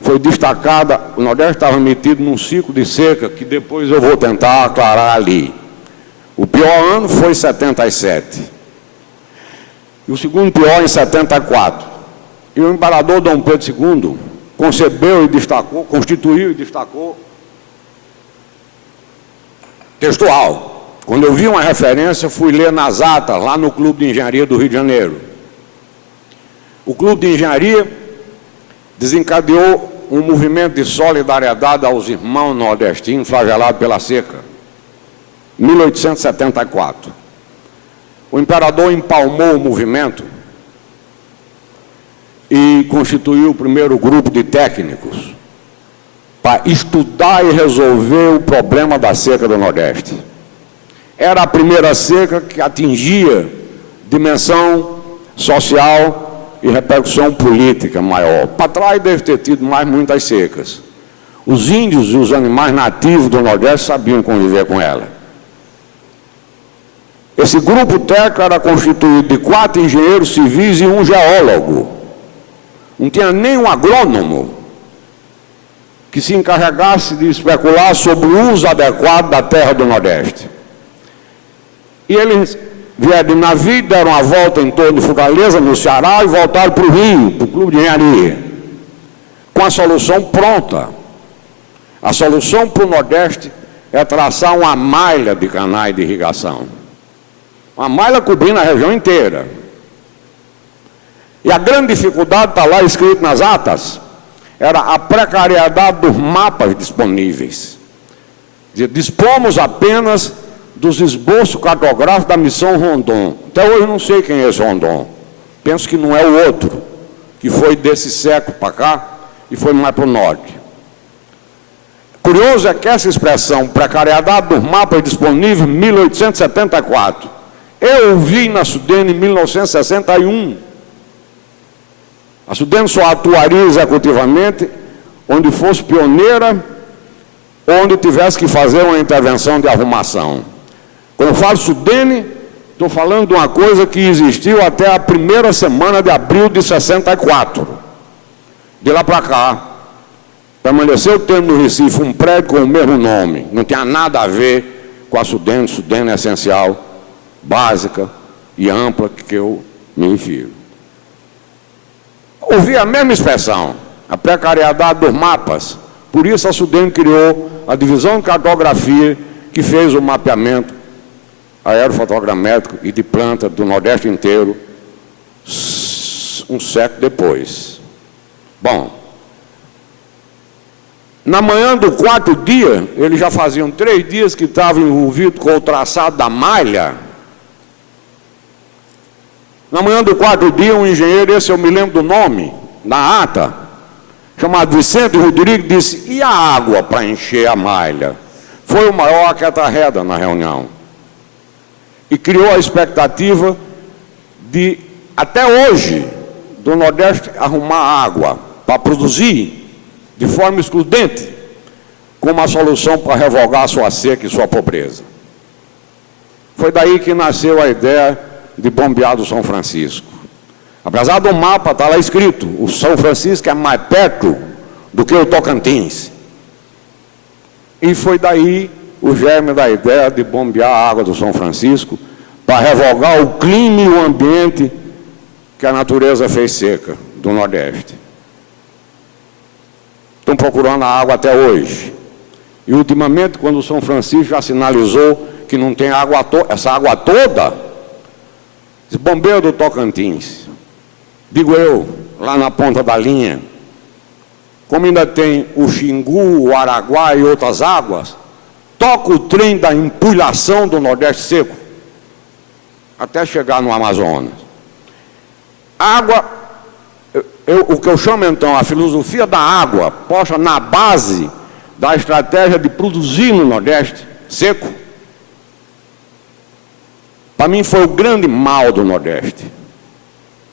foi destacada, o Nordeste estava metido num ciclo de seca, que depois eu vou tentar aclarar ali. O pior ano foi 77. E o segundo pior em 74. E o imperador Dom Pedro II concebeu e destacou, constituiu e destacou textual. Quando eu vi uma referência, fui ler nas atas, lá no Clube de Engenharia do Rio de Janeiro. O Clube de Engenharia desencadeou um movimento de solidariedade aos irmãos nordestinos flagelados pela seca. 1874. O imperador empalmou o movimento e constituiu o primeiro grupo de técnicos para estudar e resolver o problema da seca do Nordeste. Era a primeira seca que atingia dimensão social e repercussão política maior. Para trás deve ter tido mais muitas secas. Os índios e os animais nativos do Nordeste sabiam conviver com ela. Esse grupo técnico era constituído de 4 engenheiros civis e um geólogo. Não tinha nem um agrônomo que se encarregasse de especular sobre o uso adequado da terra do Nordeste. E eles vieram de navio, deram a volta em torno de Fortaleza, no Ceará, e voltaram para o Rio, para o Clube de Engenharia, com a solução pronta. A solução para o Nordeste é traçar uma malha de canais de irrigação. Uma malha cobrindo a região inteira. E a grande dificuldade, está lá escrito nas atas, era a precariedade dos mapas disponíveis. Dispomos apenas dos esboços cartográficos da missão Rondon. Até hoje eu não sei quem é esse Rondon. Penso que não é o outro, que foi desse século para cá e foi mais para o norte. Curioso é que essa expressão, precariedade dos mapas disponíveis, em 1874, eu vi na Sudene em 1961. A Sudene só atuaria executivamente onde fosse pioneira, onde tivesse que fazer uma intervenção de arrumação. Quando eu falo Sudene, estou falando de uma coisa que existiu até a primeira semana de abril de 64. De lá para cá, permaneceu tendo no Recife um prédio com o mesmo nome. Não tinha nada a ver com a Sudene. Sudene é essencial, básica e ampla que eu me refiro. ouvia a mesma expressão, a precariedade dos mapas. Por isso a SUDENE criou a divisão de cartografia que fez o mapeamento aerofotogramétrico e de planta do Nordeste inteiro um século depois. Bom, na manhã do quarto dia, eles já faziam 3 dias que estavam envolvidos com o traçado da malha. Na manhã do quarto dia, um engenheiro, esse eu me lembro do nome, na ata, chamado Vicente Rodrigues, disse: e a água para encher a malha? Foi o maior acarreta na reunião. E criou a expectativa de, até hoje, do Nordeste arrumar água para produzir de forma excludente, como uma solução para revogar sua seca e sua pobreza. Foi daí que nasceu a ideia de bombear do São Francisco. Apesar do mapa estar lá escrito, o São Francisco é mais perto do que o Tocantins. E foi daí o germe da ideia de bombear a água do São Francisco para revogar o clima e o ambiente que a natureza fez seca do Nordeste. Estão procurando a água até hoje. E ultimamente, quando o São Francisco já sinalizou que não tem água essa água toda, esse bombeiro do Tocantins, digo eu, lá na ponta da linha, como ainda tem o Xingu, o Araguá e outras águas, toca o trem da empulhação do Nordeste seco, até chegar no Amazonas. Água, o que eu chamo então, a filosofia da água, posta na base da estratégia de produzir no Nordeste seco, para mim foi o grande mal do Nordeste,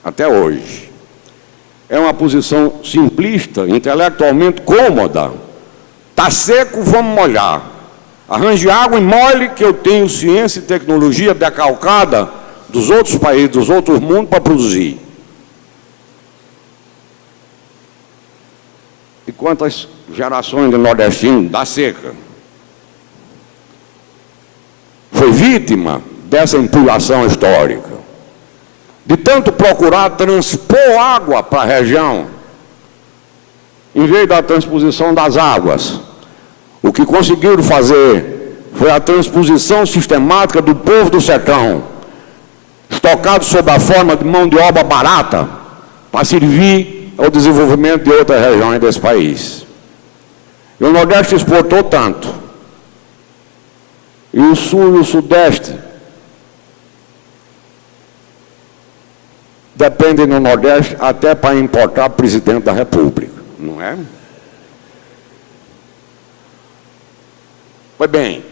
até hoje. É uma posição simplista, intelectualmente cômoda. Está seco, vamos molhar. Arranje água e molhe, que eu tenho ciência e tecnologia decalcada dos outros países, dos outros mundos para produzir. E quantas gerações de nordestinos da seca foi vítima dessa empulhação histórica, de tanto procurar transpor água para a região, em vez da transposição das águas. O que conseguiram fazer foi a transposição sistemática do povo do sertão, estocado sob a forma de mão de obra barata, para servir ao desenvolvimento de outras regiões desse país. E o Nordeste exportou tanto, e o Sul e o Sudeste dependem do Nordeste até para importar presidente da República, não é? Pois bem,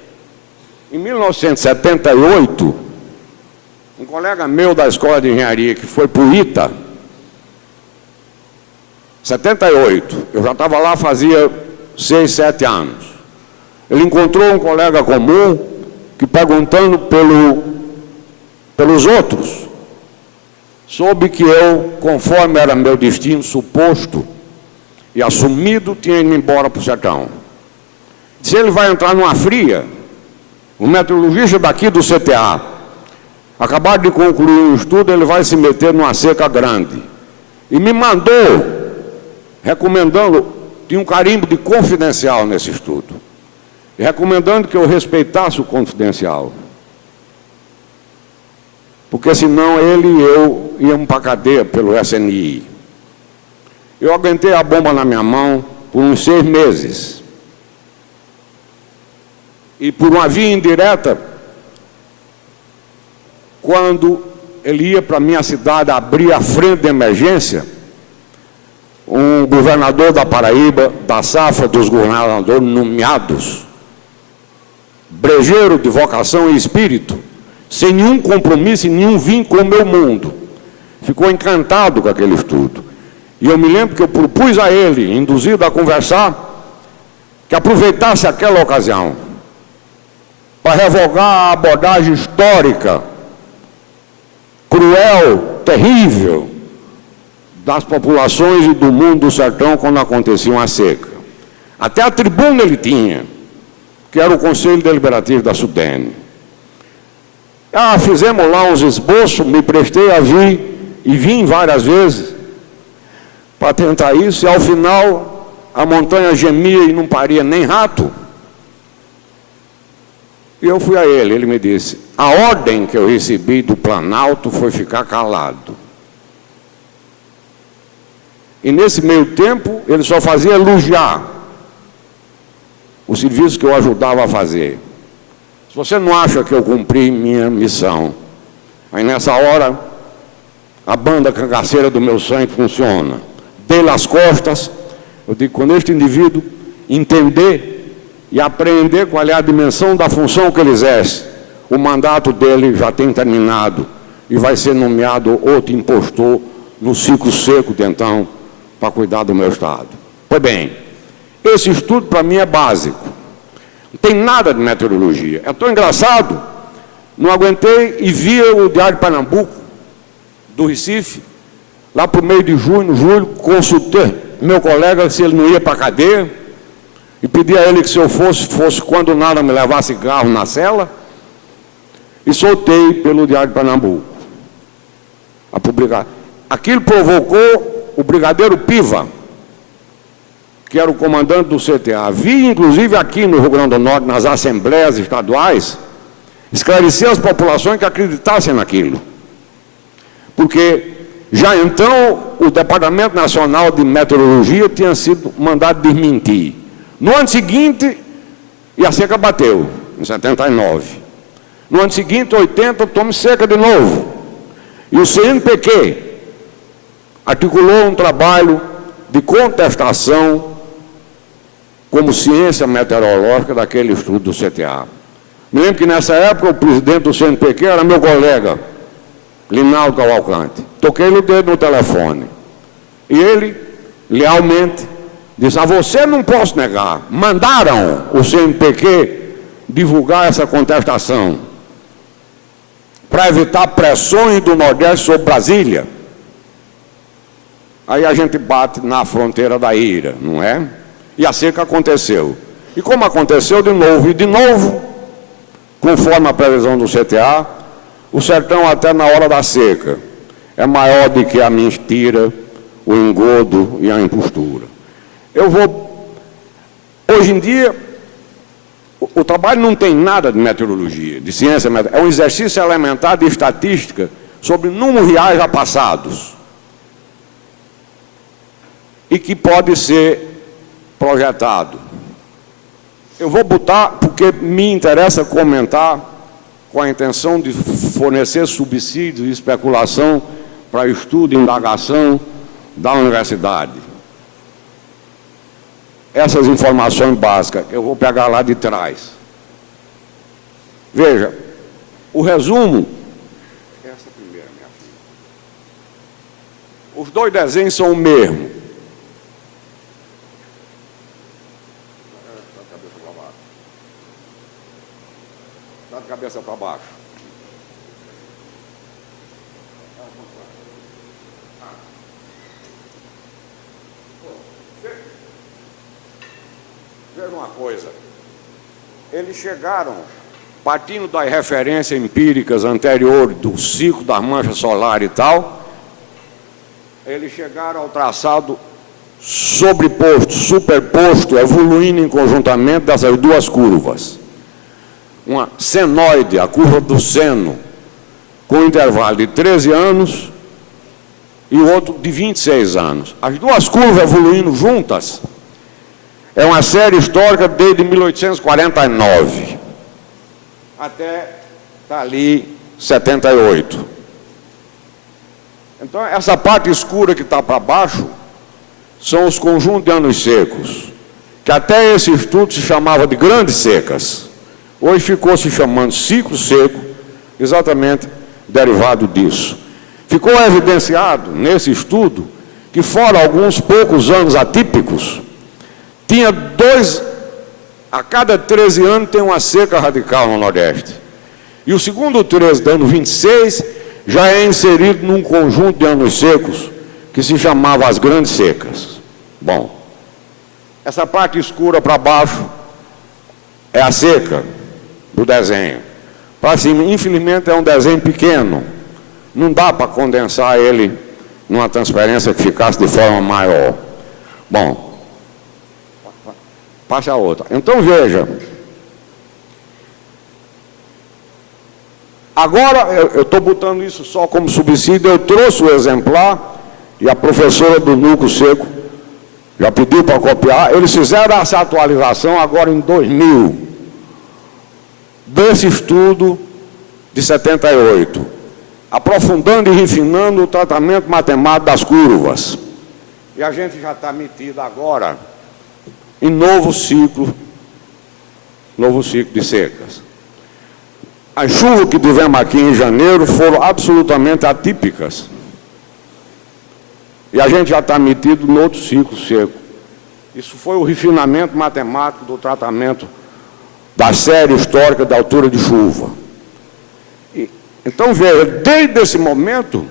em 1978, um colega meu da Escola de Engenharia, que foi para o ITA, 78, eu já estava lá fazia 6, 7 anos. Ele encontrou um colega comum que, perguntando pelos outros, soube que eu, conforme era meu destino suposto e assumido, tinha ido embora para o sertão. Se ele vai entrar numa fria, o meteorologista daqui do CTA, acabado de concluir um estudo, ele vai se meter numa seca grande. E me mandou, recomendando, tinha um carimbo de confidencial nesse estudo, e recomendando que eu respeitasse o confidencial. Porque senão ele e eu íamos para a cadeia pelo SNI. Eu aguentei a bomba na minha mão por uns 6 meses. E por uma via indireta, quando ele ia para a minha cidade abrir a frente de emergência, um governador da Paraíba, da safra dos governadores nomeados, brejeiro de vocação e espírito, sem nenhum compromisso e nenhum vínculo com o meu mundo, ficou encantado com aquele estudo. E eu me lembro que eu propus a ele, induzido a conversar, que aproveitasse aquela ocasião para revogar a abordagem histórica, cruel, terrível, das populações e do mundo do sertão quando acontecia uma seca. Até a tribuna ele tinha, que era o Conselho Deliberativo da SUDENE. Fizemos lá uns esboços, me prestei a vir, e vim várias vezes, para tentar isso, e ao final a montanha gemia e não paria nem rato. E eu fui a ele, ele me disse: a ordem que eu recebi do Planalto foi ficar calado. E nesse meio tempo, ele só fazia elogiar o serviço que eu ajudava a fazer. Se você não acha que eu cumpri minha missão, aí nessa hora, a banda cangaceira do meu sangue funciona. Dei-lhe as costas, eu digo, quando este indivíduo entender e aprender qual é a dimensão da função que ele exerce, o mandato dele já tem terminado e vai ser nomeado outro impostor no ciclo seco de então, para cuidar do meu estado. Pois bem, esse estudo para mim é básico. Não tem nada de meteorologia. É tão engraçado, não aguentei e via o Diário de Pernambuco, do Recife, lá para o meio de junho, julho, consultei meu colega se ele não ia para a cadeia, e pedi a ele que se eu fosse quando nada me levasse cigarro na cela, e soltei pelo Diário de Pernambuco a publicar. Aquilo provocou o brigadeiro Piva, que era o comandante do CTA. Vi, inclusive, aqui no Rio Grande do Norte, nas assembleias estaduais, esclarecer as populações que acreditassem naquilo. Porque já então o Departamento Nacional de Meteorologia tinha sido mandado desmentir. No ano seguinte, e a seca bateu, em 79. No ano seguinte, 80, tome seca de novo. E o CNPq articulou um trabalho de contestação como ciência meteorológica daquele estudo do CTA. Me lembro que nessa época o presidente do CNPq era meu colega, Linaldo Cavalcante. Toquei-lhe o dedo no telefone. E ele, lealmente, disse: a você não posso negar. Mandaram o CNPq divulgar essa contestação para evitar pressões do Nordeste sobre Brasília. Aí a gente bate na fronteira da ira, não é? E a seca aconteceu. E como aconteceu de novo, conforme a previsão do CTA, o sertão até na hora da seca é maior do que a mentira, o engodo e a impostura. Hoje em dia, o trabalho não tem nada de meteorologia, de ciência meteorológica, é um exercício elementar de estatística sobre números reais já passados e que pode ser projetado. Eu vou botar, porque me interessa comentar com a intenção de fornecer subsídios e especulação para estudo e indagação da universidade. Essas informações básicas, eu vou pegar lá de trás. Veja, o resumo... Essa primeira, minha filha. Os dois desenhos são o mesmo. Dá a cabeça para baixo. Veja uma coisa, eles chegaram, partindo das referências empíricas anteriores do ciclo das manchas solares e tal, eles chegaram ao traçado sobreposto, superposto, evoluindo em conjuntamento dessas duas curvas. Uma senoide, a curva do seno, com um intervalo de 13 anos e o outro de 26 anos. As duas curvas evoluindo juntas. É uma série histórica desde 1849 até tá ali 78. Então, essa parte escura que está para baixo são os conjuntos de anos secos, que até esse estudo se chamava de grandes secas. Hoje ficou se chamando ciclo seco, exatamente derivado disso. Ficou evidenciado nesse estudo que, fora alguns poucos anos atípicos, tinha a cada 13 anos tem uma seca radical no Nordeste. E o segundo 13 do ano 26 já é inserido num conjunto de anos secos que se chamava as grandes secas. Bom, essa parte escura para baixo é a seca do desenho. Para cima, infelizmente, é um desenho pequeno. Não dá para condensar ele numa transferência que ficasse de forma maior. Bom, passa a outra. Então veja, agora eu estou botando isso só como subsídio, eu trouxe o exemplar e a professora do Núcleo Seco já pediu para copiar. Eles fizeram essa atualização agora em 2000, desse estudo de 78, aprofundando e refinando o tratamento matemático das curvas. E a gente já está metido agora em novo ciclo de secas. As chuvas que tivemos aqui em janeiro foram absolutamente atípicas. E a gente já está metido no outro ciclo seco. Isso foi o refinamento matemático do tratamento da série histórica da altura de chuva. Então, veja, desde esse momento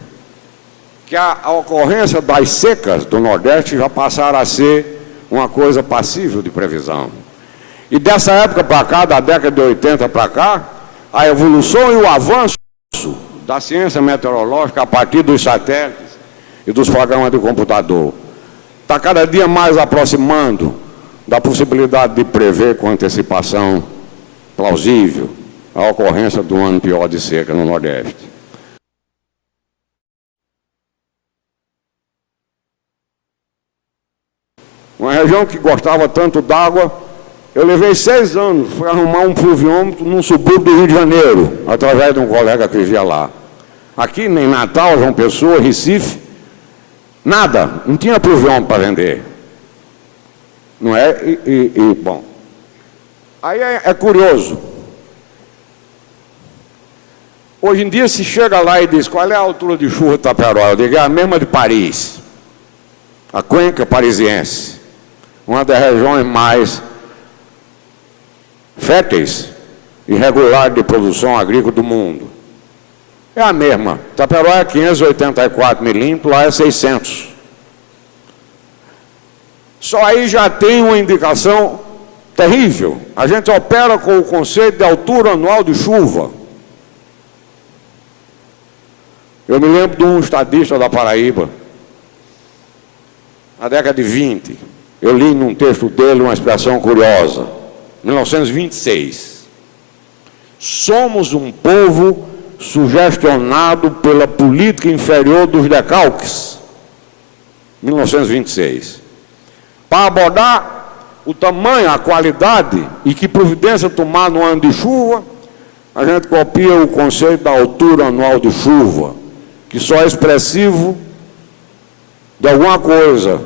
que a ocorrência das secas do Nordeste já passaram a ser uma coisa passível de previsão. E dessa época para cá, da década de 80 para cá, a evolução e o avanço da ciência meteorológica a partir dos satélites e dos programas de computador está cada dia mais aproximando da possibilidade de prever com antecipação plausível a ocorrência do ano pior de seca no Nordeste. Uma região que gostava tanto d'água, eu levei 6 anos, fui arrumar um pluviômetro num subúrbio do Rio de Janeiro, através de um colega que vivia lá. Aqui, em Natal, João Pessoa, Recife, nada, não tinha pluviômetro para vender. Não é? Bom, aí é curioso. Hoje em dia se chega lá e diz, qual é a altura de chuva de Taperoá? Eu digo, é a mesma de Paris, a cuenca parisiense, uma das regiões mais férteis e regulares de produção agrícola do mundo. É a mesma. Taperoá é 584 milímetros, lá é 600. Só aí já tem uma indicação terrível. A gente opera com o conceito de altura anual de chuva. Eu me lembro de um estadista da Paraíba, na década de 20, eu li num texto dele uma expressão curiosa, 1926. Somos um povo sugestionado pela política inferior dos decalques, 1926. Para abordar o tamanho, a qualidade e que providência tomar no ano de chuva, a gente copia o conceito da altura anual de chuva, que só é expressivo de alguma coisa,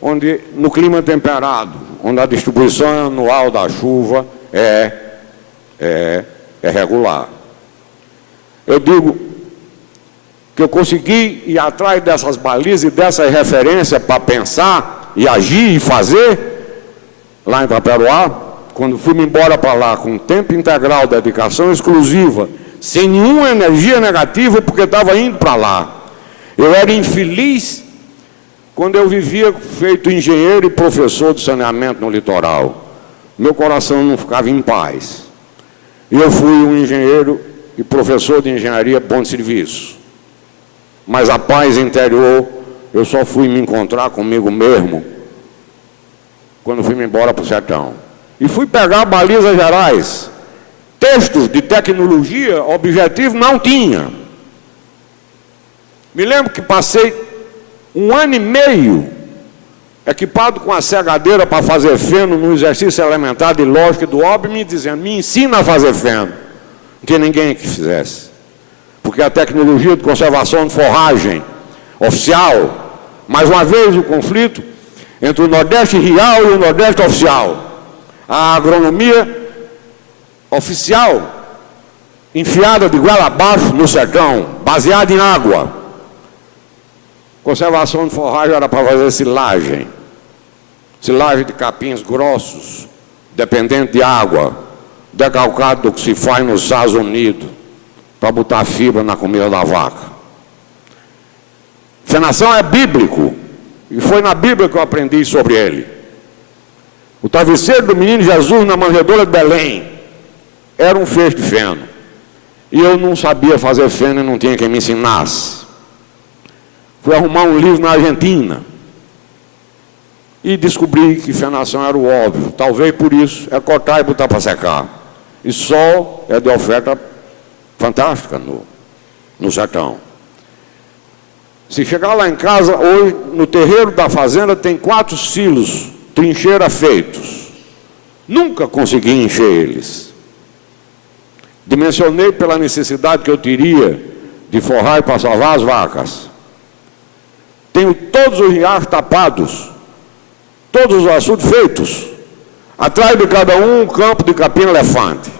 onde no clima temperado, onde a distribuição anual da chuva é regular. Eu digo que eu consegui ir atrás dessas balizas e dessas referências para pensar e agir e fazer lá em Taperoá, quando fui embora para lá com tempo integral, dedicação exclusiva, sem nenhuma energia negativa, porque estava indo para lá. Eu era infeliz quando eu vivia feito engenheiro e professor de saneamento no litoral. Meu coração não ficava em paz. E eu fui um engenheiro e professor de engenharia bom de serviço. Mas a paz interior, eu só fui me encontrar comigo mesmo quando fui embora para o sertão. E fui pegar balizas gerais. Textos de tecnologia, objetivo, não tinha. Me lembro que passei 1 ano e meio equipado com a cegadeira para fazer feno no exercício elementar de lógica do OB, me dizendo, me ensina a fazer feno. Não tinha ninguém que fizesse. Porque a tecnologia de conservação de forragem oficial, mais uma vez o conflito entre o Nordeste real e o Nordeste oficial. A agronomia oficial, enfiada de goela abaixo no sertão, baseada em água. Conservação de forragem era para fazer silagem. Silagem de capins grossos, dependente de água, decalcado do que se faz nos Estados Unidos, para botar fibra na comida da vaca. Fenação é bíblico, e foi na Bíblia que eu aprendi sobre ele. O travesseiro do menino Jesus na manjedoura de Belém era um feixe de feno. E eu não sabia fazer feno e não tinha quem me ensinasse. Fui arrumar um livro na Argentina e descobri que fenação era o óbvio. Talvez por isso é cortar e botar para secar. E sol é de oferta fantástica no sertão. Se chegar lá em casa, hoje no terreiro da fazenda tem 4 silos, trincheira feitos. Nunca consegui encher eles. Dimensionei pela necessidade que eu teria de forrar para salvar as vacas. Tenho todos os riachos tapados, todos os açudes feitos. Atrás de cada um campo de capim-elefante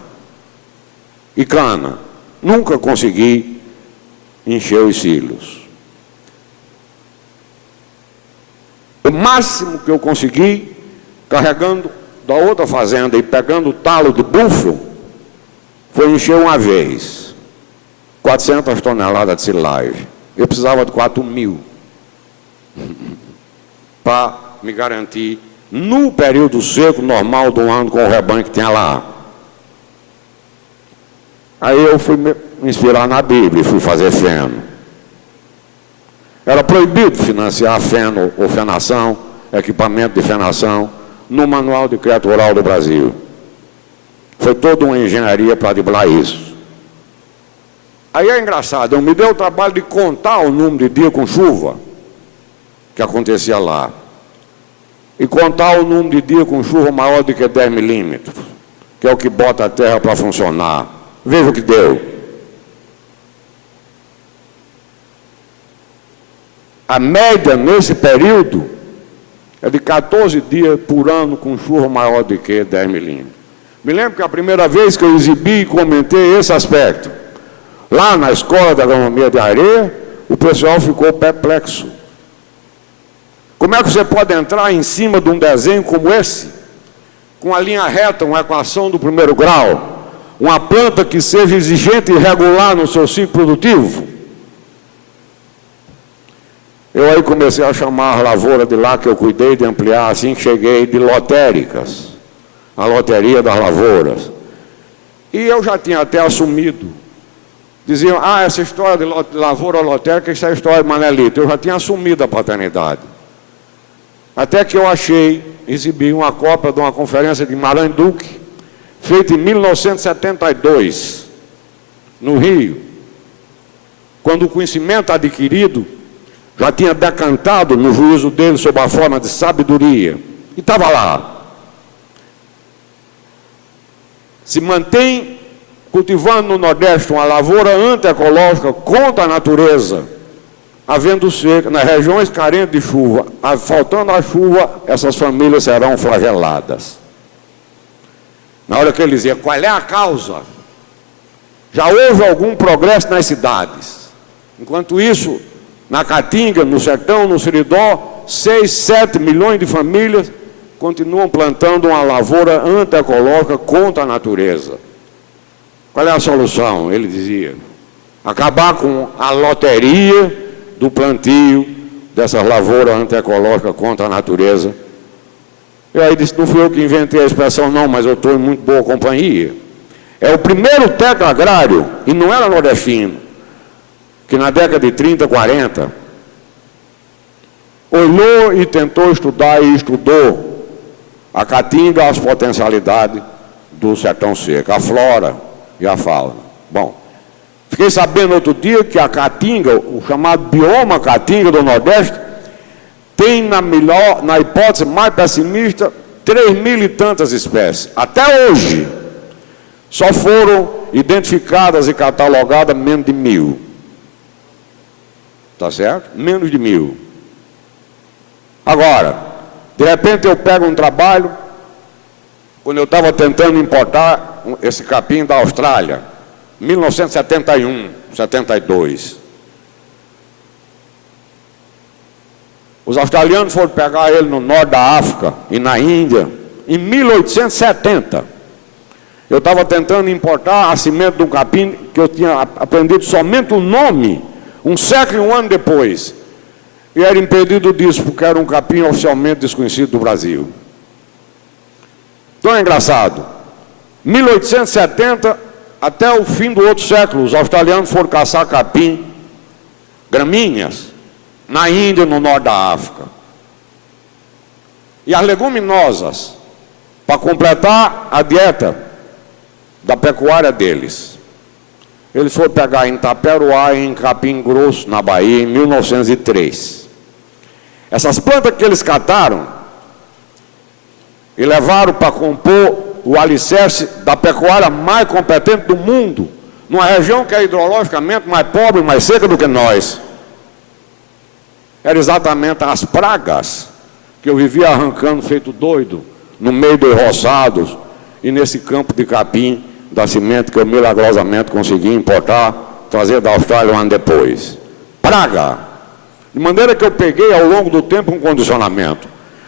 e cana. Nunca consegui encher os silos. O máximo que eu consegui, carregando da outra fazenda e pegando o talo de búfalo, foi encher uma vez 400 toneladas de silagem. Eu precisava de 4.000 para me garantir no período seco normal do ano com o rebanho que tinha lá. Aí eu fui me inspirar na Bíblia e fui fazer feno. Era proibido financiar feno ou fenação, equipamento de fenação, no Manual de Crédito Rural do Brasil. Foi toda uma engenharia para driblar isso. Aí é engraçado, eu me dei o trabalho de contar o número de dias com chuva que acontecia lá. E contar o número de dias com chuva maior do que 10 milímetros, que é o que bota a terra para funcionar. Veja o que deu. A média nesse período é de 14 dias por ano com chuva maior do que 10 milímetros. Me lembro que a primeira vez que eu exibi e comentei esse aspecto, lá na Escola de Agronomia de Areia, o pessoal ficou perplexo. Como é que você pode entrar em cima de um desenho como esse, com a linha reta, uma equação do primeiro grau, uma planta que seja exigente e regular no seu ciclo produtivo? Eu aí comecei a chamar a lavoura de lá, que eu cuidei de ampliar, assim que cheguei, de lotéricas, a loteria das lavouras. E eu já tinha até assumido. Diziam, essa história de lavoura lotérica, isso é a história de Manelito. Eu já tinha assumido a paternidade. Até que eu achei, exibi uma cópia de uma conferência de Maran Duque, feita em 1972, no Rio, quando o conhecimento adquirido já tinha decantado no juízo dele sob a forma de sabedoria. E estava lá. Se mantém cultivando no Nordeste uma lavoura antiecológica contra a natureza, havendo seca, nas regiões carentes de chuva, faltando a chuva, essas famílias serão flageladas. Na hora que ele dizia, qual é a causa? Já houve algum progresso nas cidades. Enquanto isso, na Caatinga, no Sertão, no Seridó, 6, 7 milhões de famílias continuam plantando uma lavoura antiecológica contra a natureza. Qual é a solução? Ele dizia, acabar com a loteria do plantio dessas lavouras antiecológicas contra a natureza. E aí disse, não fui eu que inventei a expressão não, mas eu estou em muito boa companhia. É o primeiro técnico agrário, e não era nordestino, que na década de 30, 40, olhou e tentou estudar e estudou a Caatinga, as potencialidades do sertão seco, a flora e a fauna. Bom, fiquei sabendo outro dia que a Caatinga, o chamado bioma Caatinga do Nordeste, tem na hipótese mais pessimista 3.000 e tantas espécies. Até hoje, só foram identificadas e catalogadas menos de 1.000. Tá certo? Menos de 1.000. Agora, de repente eu pego um trabalho, quando eu estava tentando importar esse capim da Austrália, 1971, 72. Os australianos foram pegar ele no norte da África e na Índia, em 1870. Eu estava tentando importar a semente de um capim que eu tinha aprendido somente o nome, um século e um ano depois. E era impedido disso, porque era um capim oficialmente desconhecido do Brasil. Então é engraçado. 1870 até o fim do outro século, os australianos foram caçar capim, gramíneas, na Índia, no norte da África. E as leguminosas, para completar a dieta da pecuária deles. Eles foram pegar em Taperoá e em Capim Grosso, na Bahia, em 1903. Essas plantas que eles cataram e levaram para compor o alicerce da pecuária mais competente do mundo, numa região que é hidrologicamente mais pobre, mais seca do que nós. Eram exatamente as pragas que eu vivia arrancando feito doido, no meio dos roçados e nesse campo de capim da semente que eu milagrosamente consegui importar, trazer da Austrália um ano depois. Praga! De maneira que eu peguei ao longo do tempo um condicionamento.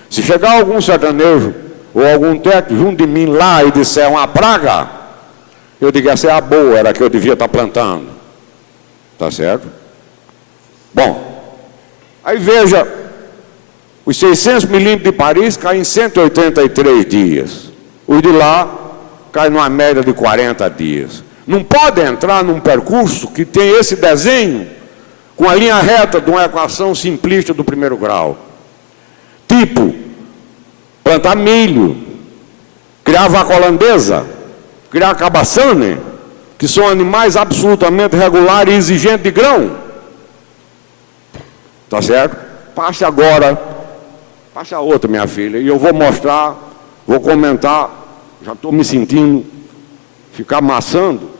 Se chegar algum sertanejo ou algum técnico junto de mim lá e disser uma praga, eu digo, essa é a boa, era a que eu devia estar plantando. Tá certo? Bom, aí veja, os 600 milímetros de Paris caem em 183 dias. Os de lá caem numa média de 40 dias. Não pode entrar num percurso que tem esse desenho com a linha reta de uma equação simplista do primeiro grau. Tipo, plantar milho, criar vaca holandesa, criar cabaçane, que são animais absolutamente regulares e exigentes de grão. Tá certo? Passe agora, passe a outra, minha filha, e eu vou mostrar, vou comentar, já estou me sentindo, ficar amassando.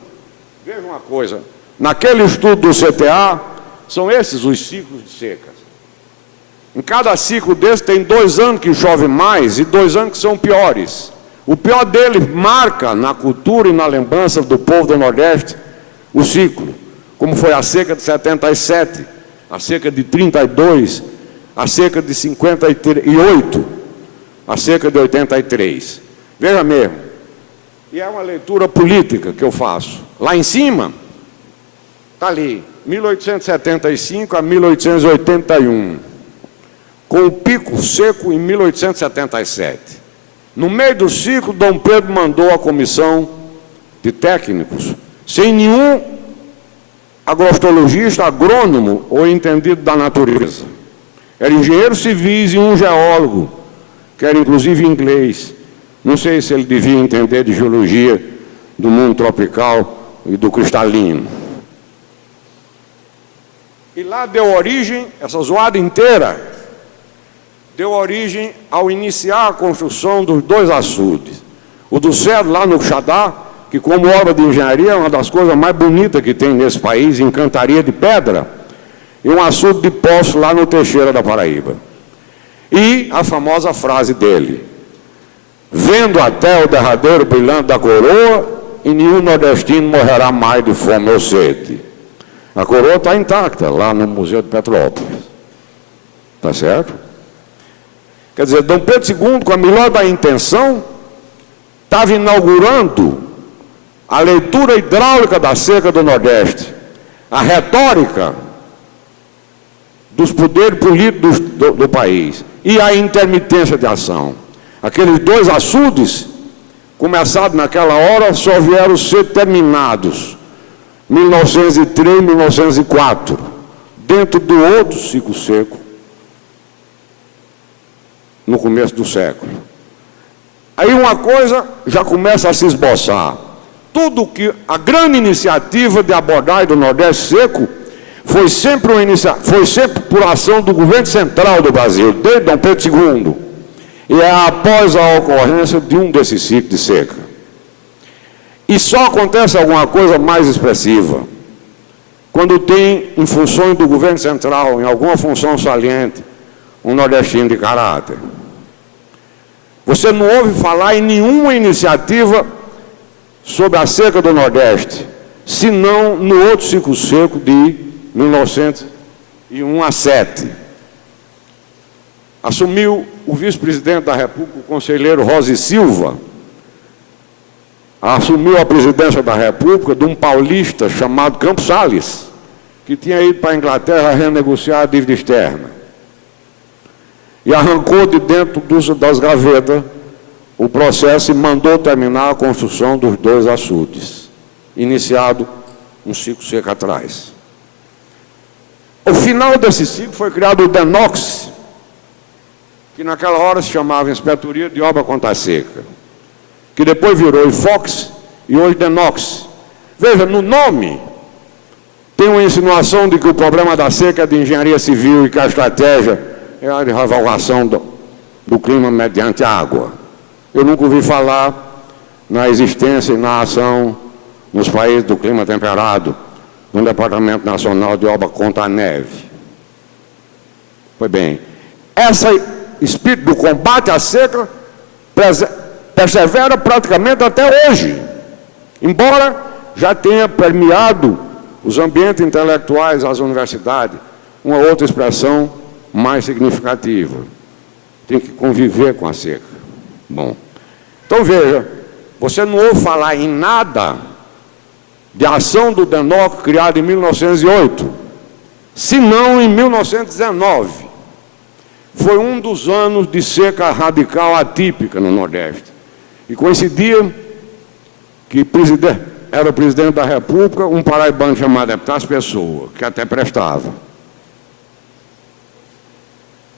Veja uma coisa, naquele estudo do CTA, são esses os ciclos de secas. Em cada ciclo desse tem 2 anos que chove mais e 2 anos que são piores. O pior dele marca na cultura e na lembrança do povo do Nordeste o ciclo, como foi a seca de 77, a seca de 32, a seca de 58, a seca de 83. Veja mesmo, e é uma leitura política que eu faço. Lá em cima, está ali, 1875 a 1881, com o pico seco em 1877. No meio do ciclo, Dom Pedro mandou a comissão de técnicos, sem nenhum agrofitologista, agrônomo ou entendido da natureza. Eram engenheiros civis e um geólogo, que era inclusive inglês. Não sei se ele devia entender de geologia do mundo tropical e do cristalino. E lá deu origem, essa zoada inteira, deu origem ao iniciar a construção dos 2 açudes. O do Cedro, lá no Xadá, que como obra de engenharia é uma das coisas mais bonitas que tem nesse país, encantaria de pedra, e um açude de poço lá no Teixeira da Paraíba. E a famosa frase dele, vendo até o derradeiro brilhante da coroa, e nenhum nordestino morrerá mais de fome ou sede. A coroa está intacta, lá no Museu de Petrópolis. Está certo? Quer dizer, Dom Pedro II, com a melhor da intenção, estava inaugurando a leitura hidráulica da seca do Nordeste, a retórica dos poderes políticos do país e a intermitência de ação. Aqueles 2 açudes, começados naquela hora, só vieram ser terminados 1903 e 1904, dentro do outro ciclo seco, no começo do século. Aí uma coisa já começa a se esboçar. Tudo que a grande iniciativa de abordagem do Nordeste seco foi sempre por ação do governo central do Brasil, desde Dom Pedro II. E é após a ocorrência de um desses ciclos de seca. E só acontece alguma coisa mais expressiva quando tem, em funções do governo central, em alguma função saliente, um nordestino de caráter. Você não ouve falar em nenhuma iniciativa sobre a seca do Nordeste, senão no outro ciclo seco de 1901 a 7. Assumiu o vice-presidente da República, o conselheiro Rosa e Silva, assumiu a presidência da República de um paulista chamado Campos Salles, que tinha ido para a Inglaterra renegociar a dívida externa. E arrancou de dentro das gavetas o processo e mandou terminar a construção dos 2 açudes, iniciado um ciclo seco atrás. Ao final desse ciclo foi criado o DENOX, que naquela hora se chamava Inspetoria de Obra contra a Seca, que depois virou IFOX e hoje DENOX. Veja, no nome tem uma insinuação de que o problema da seca é de engenharia civil e que a estratégia é a de revogação do clima mediante água. Eu nunca ouvi falar na existência e na ação nos países do clima temperado no Departamento Nacional de Obra contra a Neve. Pois bem, esse espírito do combate à seca persevera praticamente até hoje, embora já tenha permeado os ambientes intelectuais, as universidades, uma outra expressão mais significativa. Tem que conviver com a seca. Bom, então veja, você não ouve falar em nada de ação do DENOX criado em 1908, senão em 1919. Foi um dos anos de seca radical atípica no Nordeste. E coincidia que era o presidente da República, um paraibano chamado Epitácio Pessoa, que até prestava.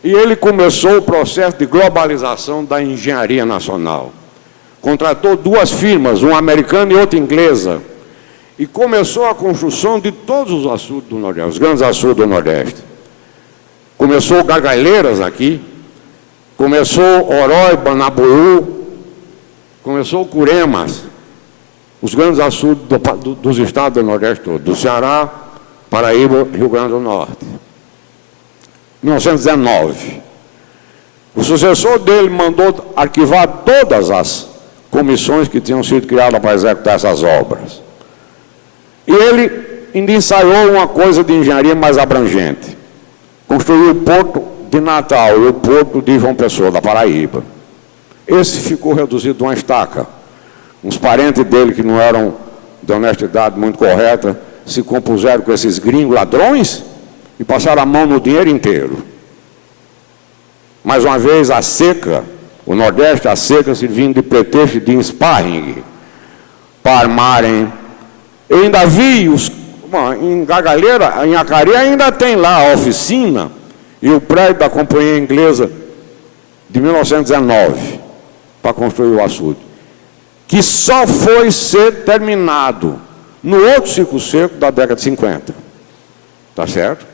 E ele começou o processo de globalização da engenharia nacional. Contratou duas firmas, uma americana e outra inglesa, e começou a construção de todos os açudes do Nordeste, os grandes açudes do Nordeste. Começou Gargalheiras aqui, começou Oroiba, Nabuú, começou Curemas, os grandes açudes dos estados do Nordeste todo, do Ceará, Paraíba, Rio Grande do Norte. 1919. O sucessor dele mandou arquivar todas as comissões que tinham sido criadas para executar essas obras. E ele ainda ensaiou uma coisa de engenharia mais abrangente. Construiu o Porto de Natal e o Porto de João Pessoa, da Paraíba. Esse ficou reduzido a uma estaca. Uns parentes dele, que não eram de honestidade muito correta, se compuseram com esses gringos ladrões e passaram a mão no dinheiro inteiro. Mais uma vez, a seca, o Nordeste, a seca servindo de pretexto de sparring para armarem. Eu ainda vi em Gargalheira, em Acari, ainda tem lá a oficina e o prédio da Companhia Inglesa de 1919 para construir o açude, que só foi ser terminado no outro ciclo seco da década de 50. Está certo?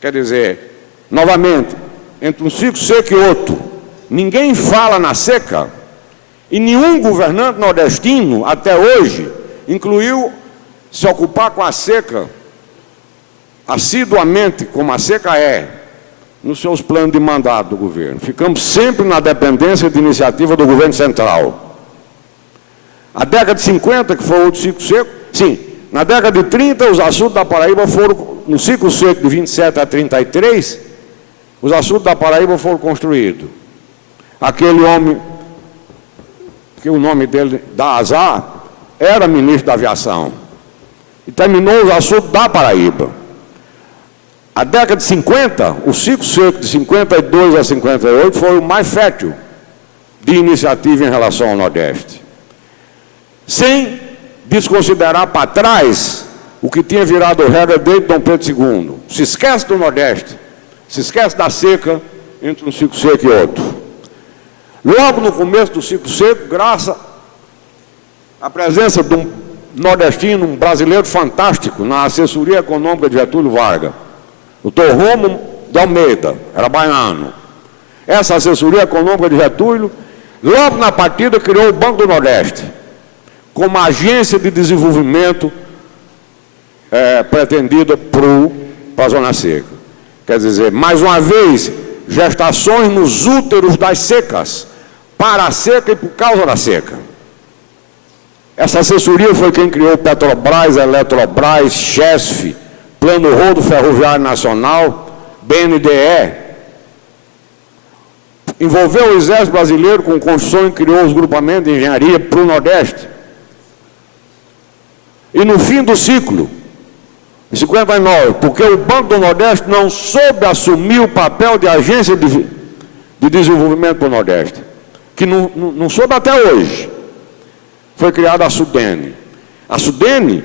Quer dizer, novamente, entre um ciclo seco e outro, ninguém fala na seca, e nenhum governante nordestino, até hoje, incluiu se ocupar com a seca assiduamente, como a seca é, nos seus planos de mandato do governo. Ficamos sempre na dependência de iniciativa do governo central. A década de 50, que foi outro ciclo seco, sim, na década de 30, os açudes da Paraíba foram, no ciclo seco de 27 a 33, os açudes da Paraíba foram construídos. Aquele homem, que o nome dele dá azar, era ministro da aviação. E terminou os açudes da Paraíba. A década de 50, o ciclo seco de 52 a 58 foi o mais fértil de iniciativa em relação ao Nordeste. Sem desconsiderar para trás o que tinha virado regra desde Dom Pedro II. Se esquece do Nordeste, se esquece da seca entre um ciclo seco e outro. Logo no começo do ciclo seco, graças à presença de um nordestino, um brasileiro fantástico, na assessoria econômica de Getúlio Vargas, o Dr. Romo de Almeida, era baiano. Essa assessoria econômica de Getúlio, logo na partida, criou o Banco do Nordeste, como agência de desenvolvimento pretendida para a Zona Seca. Quer dizer, mais uma vez, gestações nos úteros das secas, para a seca e por causa da seca. Essa assessoria foi quem criou Petrobras, Eletrobras, Chesf, Plano Rodo Ferroviário Nacional, BNDE. Envolveu o Exército Brasileiro com construção e criou os grupamentos de engenharia para o Nordeste. E no fim do ciclo, em 59, porque o Banco do Nordeste não soube assumir o papel de agência de desenvolvimento para o Nordeste, que não soube até hoje, foi criada a Sudene. A Sudene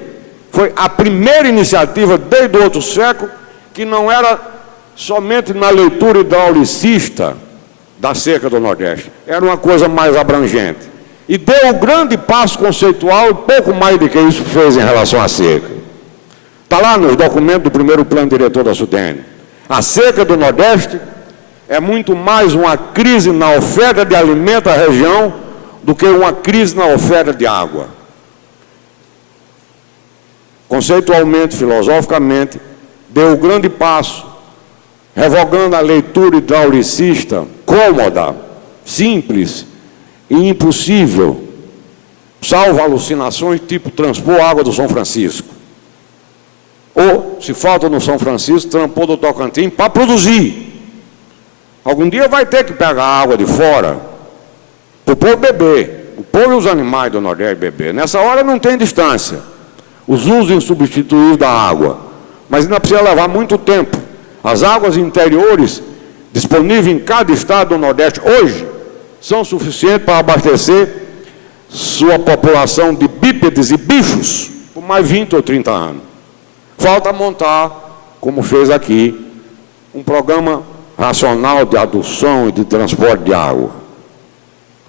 Foi a primeira iniciativa desde o outro século, que não era somente na leitura hidraulicista da seca do Nordeste, era uma coisa mais abrangente. E deu um grande passo conceitual, e pouco mais do que isso fez em relação à seca. Está lá nos documentos do primeiro plano diretor da SUDENE. A seca do Nordeste é muito mais uma crise na oferta de alimento à região do que uma crise na oferta de água. Conceitualmente, filosoficamente, deu um grande passo, revogando a leitura hidraulicista cômoda, simples e impossível, salvo alucinações tipo transpor água do São Francisco. Ou, se falta no São Francisco, transpor do Tocantins para produzir. Algum dia vai ter que pegar água de fora para o povo beber. O povo e os animais do Nordeste beber. Nessa hora não tem distância. Os usos insubstituíveis da água. Mas ainda precisa levar muito tempo. As águas interiores disponíveis em cada estado do Nordeste hoje são suficientes para abastecer sua população de bípedes e bichos por mais 20 ou 30 anos. Falta montar, como fez aqui, um programa racional de adução e de transporte de água,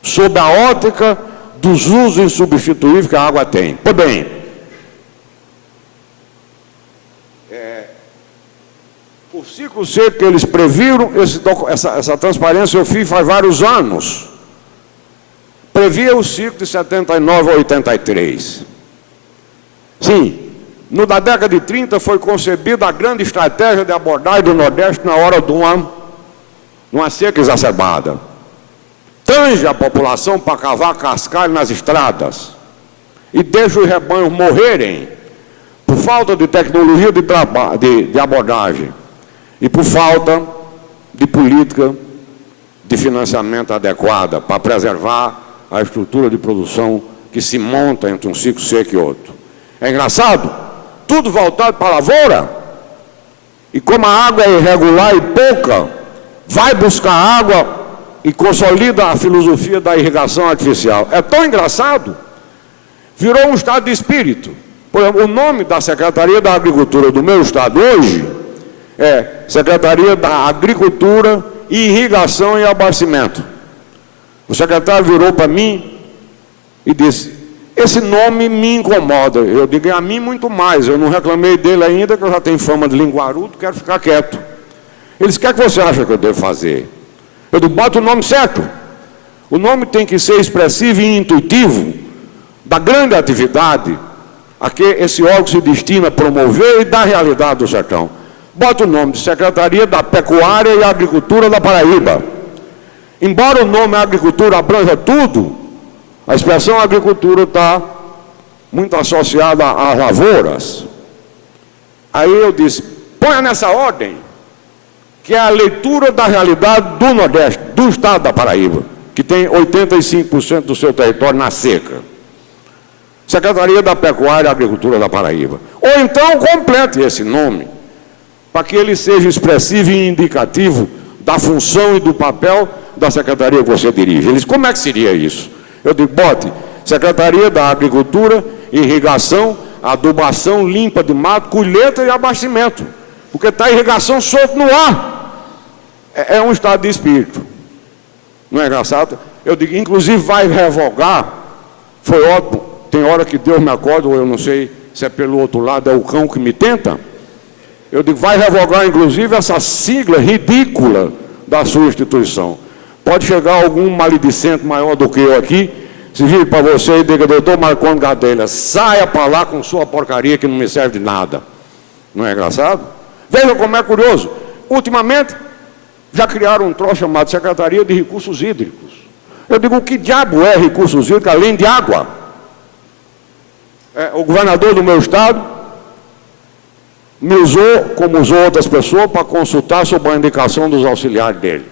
sob a ótica dos usos insubstituíveis que a água tem. Pois bem, o ciclo seco que eles previram, essa transparência eu fiz faz vários anos, previa o ciclo de 79 a 83. Sim, na década de 30 foi concebida a grande estratégia de abordagem do Nordeste na hora de uma seca exacerbada. Tange a população para cavar cascalho nas estradas e deixa os rebanhos morrerem por falta de tecnologia de abordagem e por falta de política de financiamento adequada para preservar a estrutura de produção que se monta entre um ciclo seco e outro. É engraçado, tudo voltado para a lavoura, e como a água é irregular e pouca, vai buscar água e consolida a filosofia da irrigação artificial. É tão engraçado, virou um estado de espírito. Por exemplo, o nome da Secretaria da Agricultura do meu estado hoje é Secretaria da Agricultura, Irrigação e Abastecimento. O secretário virou para mim e disse: esse nome me incomoda. Eu digo: a mim muito mais, eu não reclamei dele ainda, que eu já tenho fama de linguarudo, quero ficar quieto. Eles: o que é que você acha que eu devo fazer? Eu digo: bota o nome certo. O nome tem que ser expressivo e intuitivo da grande atividade a que esse órgão se destina a promover e da realidade do sertão. Bota o nome de Secretaria da Pecuária e Agricultura da Paraíba. Embora o nome agricultura abranja tudo, a expressão agricultura está muito associada às lavouras. Aí eu disse: ponha nessa ordem, que é a leitura da realidade do Nordeste, do estado da Paraíba, que tem 85% do seu território na seca. Secretaria da Pecuária e Agricultura da Paraíba. Ou então complete esse nome, para que ele seja expressivo e indicativo da função e do papel da secretaria que você dirige. Eles: como é que seria isso? Eu digo: bote Secretaria da Agricultura, Irrigação, Adubação, Limpa de Mato, Colheita e Abastecimento, porque está a irrigação solta no ar. É um estado de espírito. Não é engraçado? Eu digo: inclusive vai revogar, foi ótimo, tem hora que Deus me acorda, ou eu não sei se é pelo outro lado, é o cão que me tenta. Eu digo: vai revogar inclusive essa sigla ridícula da sua instituição. Pode chegar algum maledicente maior do que eu aqui, se vir para você e diga: doutor Marcondes Gadelha, saia para lá com sua porcaria que não me serve de nada. Não é engraçado? Veja como é curioso. Ultimamente, já criaram um troço chamado Secretaria de Recursos Hídricos. Eu digo: o que diabo é recursos hídricos além de água? O governador do meu estado me usou, como usou outras pessoas, para consultar sobre a indicação dos auxiliares dele.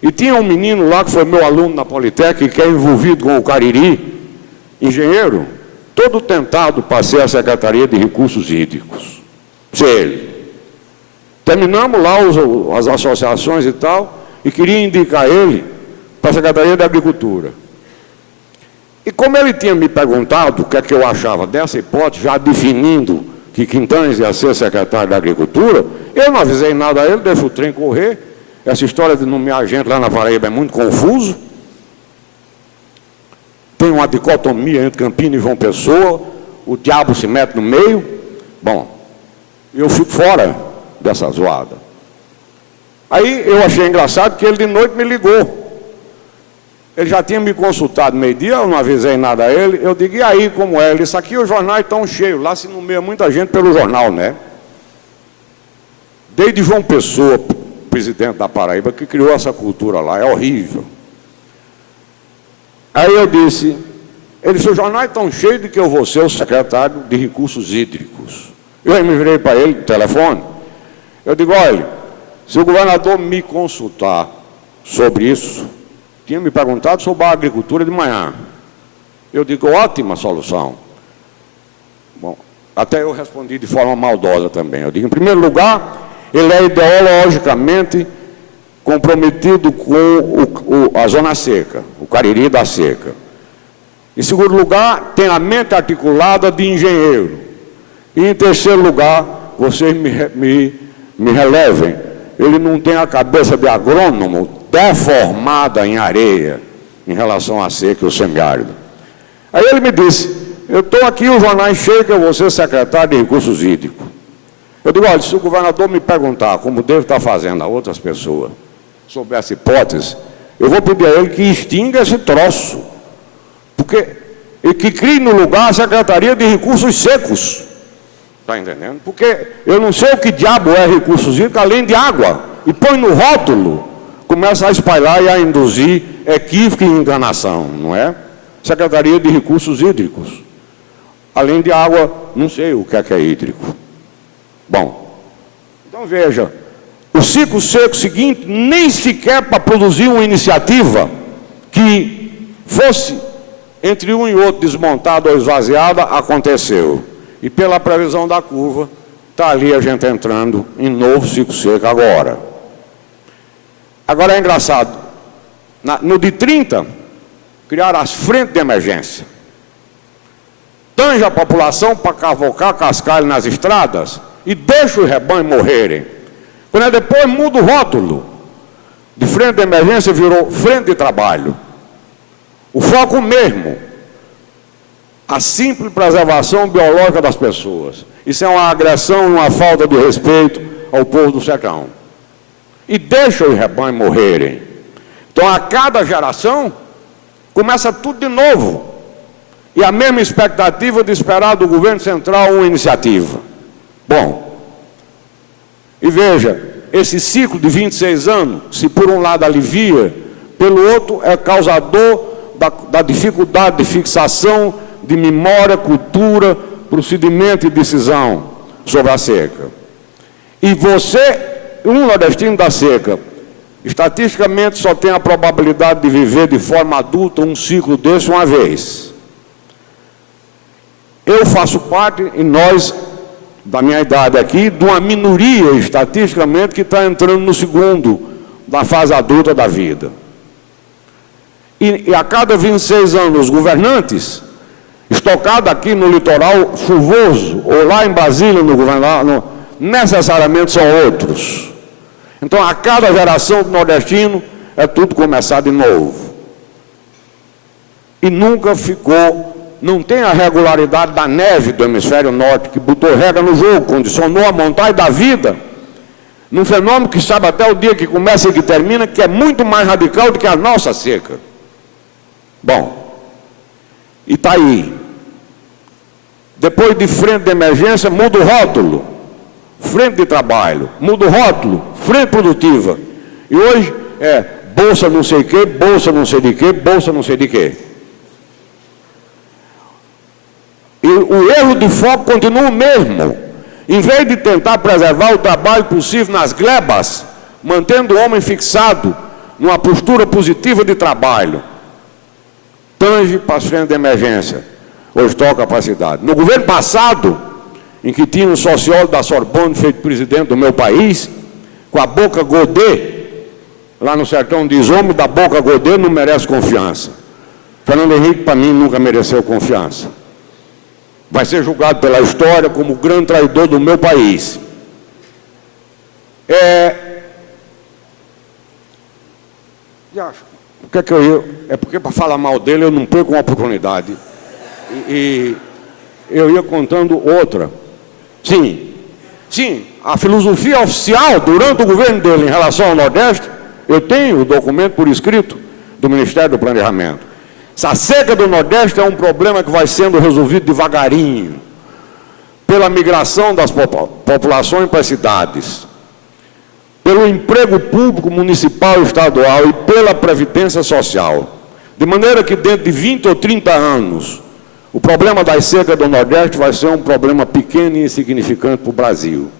E tinha um menino lá que foi meu aluno na Politécnica, que é envolvido com o Cariri, engenheiro, todo tentado para ser a Secretaria de Recursos Hídricos. Ser ele. Terminamos lá as associações e tal, e queria indicar ele para a Secretaria da Agricultura. E como ele tinha me perguntado o que é que eu achava dessa hipótese, já definindo que Quintães ia ser secretário da Agricultura, eu não avisei nada a ele, deixo o trem correr. Essa história de nomear gente lá na Paraíba é muito confuso. Tem uma dicotomia entre Campina e João Pessoa, o diabo se mete no meio. Bom, eu fico fora dessa zoada. Aí eu achei engraçado que ele de noite me ligou. Ele já tinha me consultado meio-dia, eu não avisei nada a ele. Eu digo, e aí, como é? Ele disse, aqui os jornais estão cheios, lá se nomeia muita gente pelo jornal, né? Desde João Pessoa, presidente da Paraíba, que criou essa cultura lá, é horrível. Aí eu disse, ele disse, os jornais estão cheios de que eu vou ser o secretário de Recursos Hídricos. Eu me virei para ele no telefone, eu digo, olha, se o governador me consultar sobre isso, tinha me perguntado sobre a agricultura de manhã. Eu digo, ótima solução. Bom, até eu respondi de forma maldosa também. Eu digo, em primeiro lugar, ele é ideologicamente comprometido com a zona seca, o Cariri da seca. Em segundo lugar, tem a mente articulada de engenheiro. E em terceiro lugar, vocês me relevem, ele não tem a cabeça de agrônomo deformada em areia em relação à seca e o semiárido. Aí ele me disse, eu estou aqui, os jornais cheios que eu vou ser secretário de Recursos Hídricos. Eu digo, olha, se o governador me perguntar, como deve estar fazendo a outras pessoas, sobre essa hipótese, eu vou pedir a ele que extinga esse troço, e que crie no lugar a Secretaria de Recursos Secos. Está entendendo? Porque eu não sei o que diabo é recursos hídricos, além de água. E põe no rótulo, começa a espalhar e a induzir equívoco e enganação, não é? Secretaria de Recursos Hídricos. Além de água, não sei o que é hídrico. Bom, então veja, o ciclo seco seguinte, nem sequer para produzir uma iniciativa que fosse entre um e outro desmontada ou esvaziada, aconteceu. E pela previsão da curva, está ali a gente entrando em novo ciclo seco agora. Agora é engraçado, no de 30, criaram as frentes de emergência. Tange a população para cavocar cascalho nas estradas e deixa os rebanhos morrerem. Quando depois muda o rótulo, de frente de emergência virou frente de trabalho. O foco mesmo, a simples preservação biológica das pessoas. Isso é uma agressão, uma falta de respeito ao povo do sertão. E deixa os rebanhos morrerem. Então, a cada geração, começa tudo de novo. E a mesma expectativa de esperar do governo central uma iniciativa. Bom, e veja, esse ciclo de 26 anos, se por um lado alivia, pelo outro é causador da dificuldade de fixação de memória, cultura, procedimento e decisão sobre a seca. E você, um nordestino da seca, estatisticamente só tem a probabilidade de viver de forma adulta um ciclo desse uma vez. Eu faço parte, e nós, da minha idade aqui, de uma minoria, estatisticamente, que está entrando no segundo da fase adulta da vida. E a cada 26 anos, os governantes, estocados aqui no litoral chuvoso, ou lá em Brasília, no governo, necessariamente são outros. Então, a cada geração do nordestino, é tudo começar de novo. E nunca ficou, não tem a regularidade da neve do hemisfério norte, que botou regra no jogo, condicionou a montagem da vida, num fenômeno que sabe até o dia que começa e que termina, que é muito mais radical do que a nossa seca. Bom, e está aí. Depois de frente de emergência, muda o rótulo. Frente de trabalho, muda o rótulo, frente produtiva. E hoje é bolsa não sei o quê, bolsa não sei de quê, bolsa não sei de quê. E o erro de foco continua o mesmo. Em vez de tentar preservar o trabalho possível nas glebas, mantendo o homem fixado numa postura positiva de trabalho, tange para as frentes de emergência, hoje toca para a cidade. No governo passado, em que tinha um sociólogo da Sorbonne feito presidente do meu país, com a boca godê, lá no sertão diz, homem da boca godê não merece confiança. Fernando Henrique, para mim, nunca mereceu confiança. Vai ser julgado pela história como o grande traidor do meu país. O que é que eu ia? É porque para falar mal dele eu não perco uma oportunidade. E eu ia contando outra. Sim, a filosofia oficial durante o governo dele em relação ao Nordeste, eu tenho o documento por escrito do Ministério do Planejamento. A seca do Nordeste é um problema que vai sendo resolvido devagarinho, pela migração das populações para as cidades, pelo emprego público municipal e estadual e pela previdência social. De maneira que dentro de 20 ou 30 anos, o problema da seca do Nordeste vai ser um problema pequeno e insignificante para o Brasil.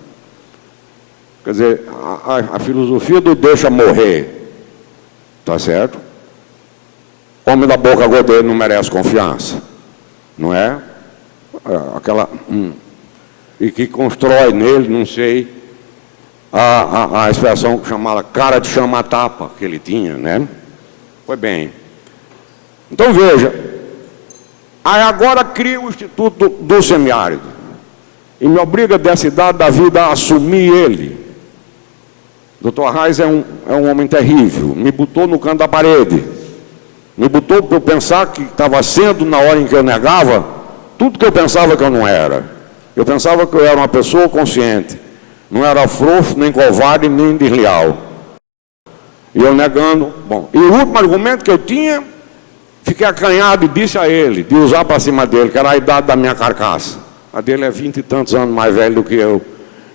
Quer dizer, a filosofia do deixa morrer, tá certo? Homem da boca gorda não merece confiança, não é? Aquela... E que constrói nele, não sei, a expressão que chamava cara de chama-tapa que ele tinha, né? Pois bem. Então, veja, aí agora cria o Instituto do Semiárido e me obriga dessa idade da vida a assumir ele. Dr. Arraes é um homem terrível, me botou no canto da parede, me botou para eu pensar que estava sendo, na hora em que eu negava, tudo que eu pensava que eu não era. Eu pensava que eu era uma pessoa consciente, não era frouxo, nem covarde, nem desleal. E eu negando, bom. E o último argumento que eu tinha, fiquei acanhado e disse a ele, de usar para cima dele, que era a idade da minha carcaça. A dele é 20 e tantos anos mais velho do que eu.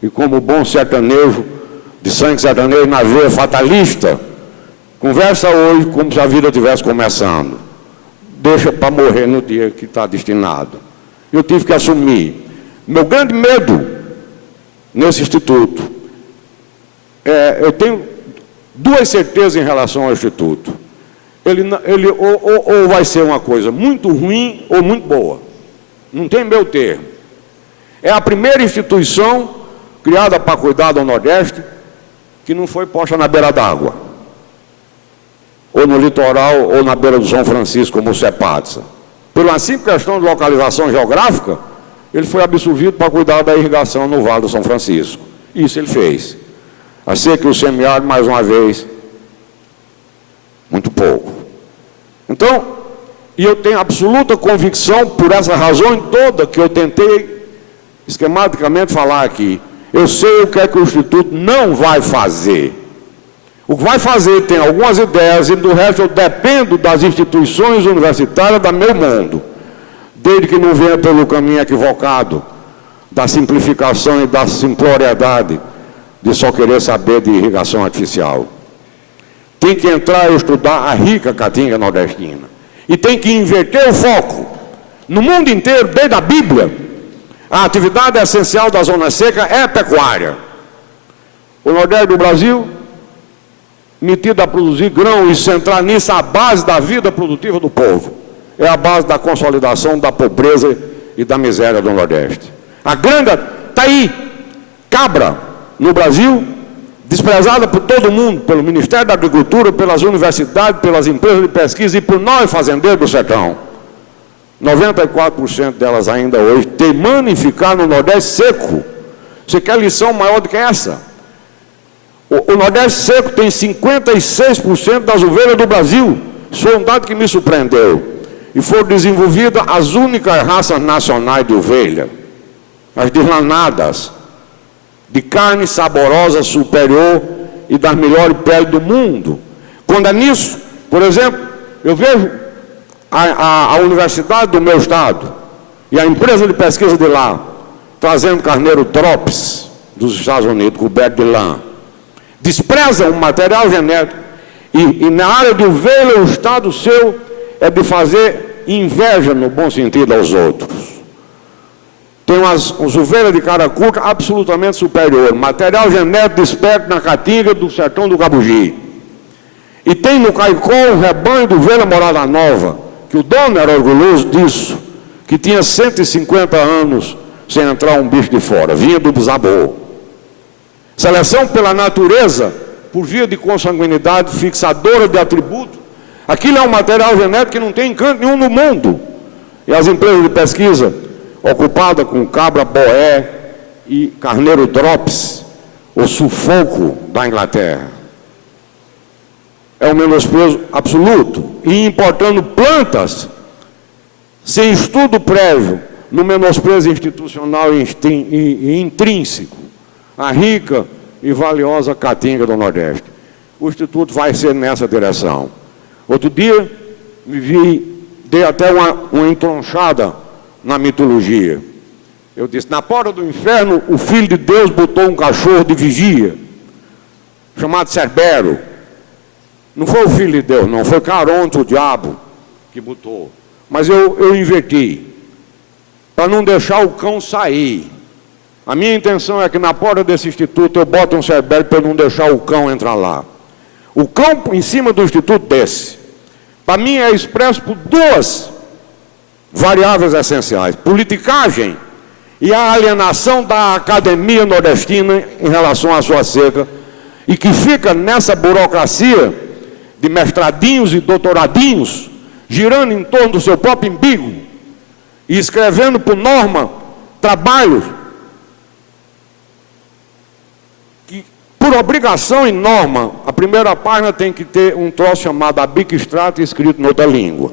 E como bom sertanejo, de sangue sertanejo na veia fatalista, conversa hoje como se a vida estivesse começando. Deixa para morrer no dia que está destinado. Eu tive que assumir. Meu grande medo nesse instituto, eu tenho duas certezas em relação ao instituto. Ele ou vai ser uma coisa muito ruim ou muito boa. Não tem meio termo. É a primeira instituição criada para cuidar do Nordeste que não foi posta na beira d'água, ou no litoral, ou na beira do São Francisco, como o CEPADSA. Por uma simples questão de localização geográfica, ele foi absolvido para cuidar da irrigação no Vale do São Francisco. Isso ele fez. A seca e o semiárido, mais uma vez, muito pouco. Então, e eu tenho absoluta convicção, por essa razão toda que eu tentei esquematicamente falar aqui, eu sei o que é que o Instituto não vai fazer. O que vai fazer tem algumas ideias, e do resto eu dependo das instituições universitárias do meu mundo, desde que não venha pelo caminho equivocado da simplificação e da simploriedade de só querer saber de irrigação artificial. Tem que entrar e estudar a rica caatinga nordestina. E tem que inverter o foco. No mundo inteiro, desde a Bíblia, a atividade essencial da zona seca é a pecuária. O Nordeste do Brasil, metido a produzir grão e centrar nisso a base da vida produtiva do povo. É a base da consolidação da pobreza e da miséria do Nordeste. A grande, está aí, cabra, no Brasil, desprezada por todo mundo, pelo Ministério da Agricultura, pelas universidades, pelas empresas de pesquisa e por nós fazendeiros do sertão. 94% delas ainda hoje teimando em ficar no Nordeste seco. Você quer lição maior do que essa? O Nordeste seco tem 56% das ovelhas do Brasil. Isso foi um dado que me surpreendeu. E foram desenvolvidas as únicas raças nacionais de ovelha, as deslanadas, de carne saborosa, superior e das melhores peles do mundo. Quando é nisso, por exemplo, eu vejo a universidade do meu estado e a empresa de pesquisa de lá trazendo carneiro Trops dos Estados Unidos, coberto de lã. Desprezam o material genético e na área de ovelha o estado seu é de fazer inveja, no bom sentido, aos outros. Tem umas ovelhas de cara curta absolutamente superior, material genético desperto na caatinga do sertão do Cabugi. E tem no Caicó o rebanho de ovelha Morada Nova, que o dono era orgulhoso disso, que tinha 150 anos sem entrar um bicho de fora, vinha do Zabô. Seleção pela natureza, por via de consanguinidade fixadora de atributos, Aquilo é um material genético que não tem encanto nenhum no mundo. E as empresas de pesquisa ocupadas com cabra boé e carneiro drops, o sufoco da Inglaterra. É um menosprezo absoluto. E importando plantas sem estudo prévio, no menosprezo institucional e intrínseco, a rica e valiosa caatinga do Nordeste. O Instituto vai ser nessa direção. Outro dia, dei até uma entronchada na mitologia. Eu disse, na porta do inferno, o Filho de Deus botou um cachorro de vigia, chamado Cerbero. Não foi o Filho de Deus, não, foi Caronte, o diabo, que botou. Mas eu inverti, para não deixar o cão sair. A minha intenção é que na porta desse instituto eu bote um Cerbero para não deixar o cão entrar lá. O cão em cima do instituto desce. Para mim é expresso por duas variáveis essenciais: politicagem e a alienação da academia nordestina em relação à sua seca, e que fica nessa burocracia de mestradinhos e doutoradinhos, girando em torno do seu próprio umbigo e escrevendo por norma trabalhos que, por obrigação e norma, a primeira página tem que ter um troço chamado Abic Extrato escrito em outra língua.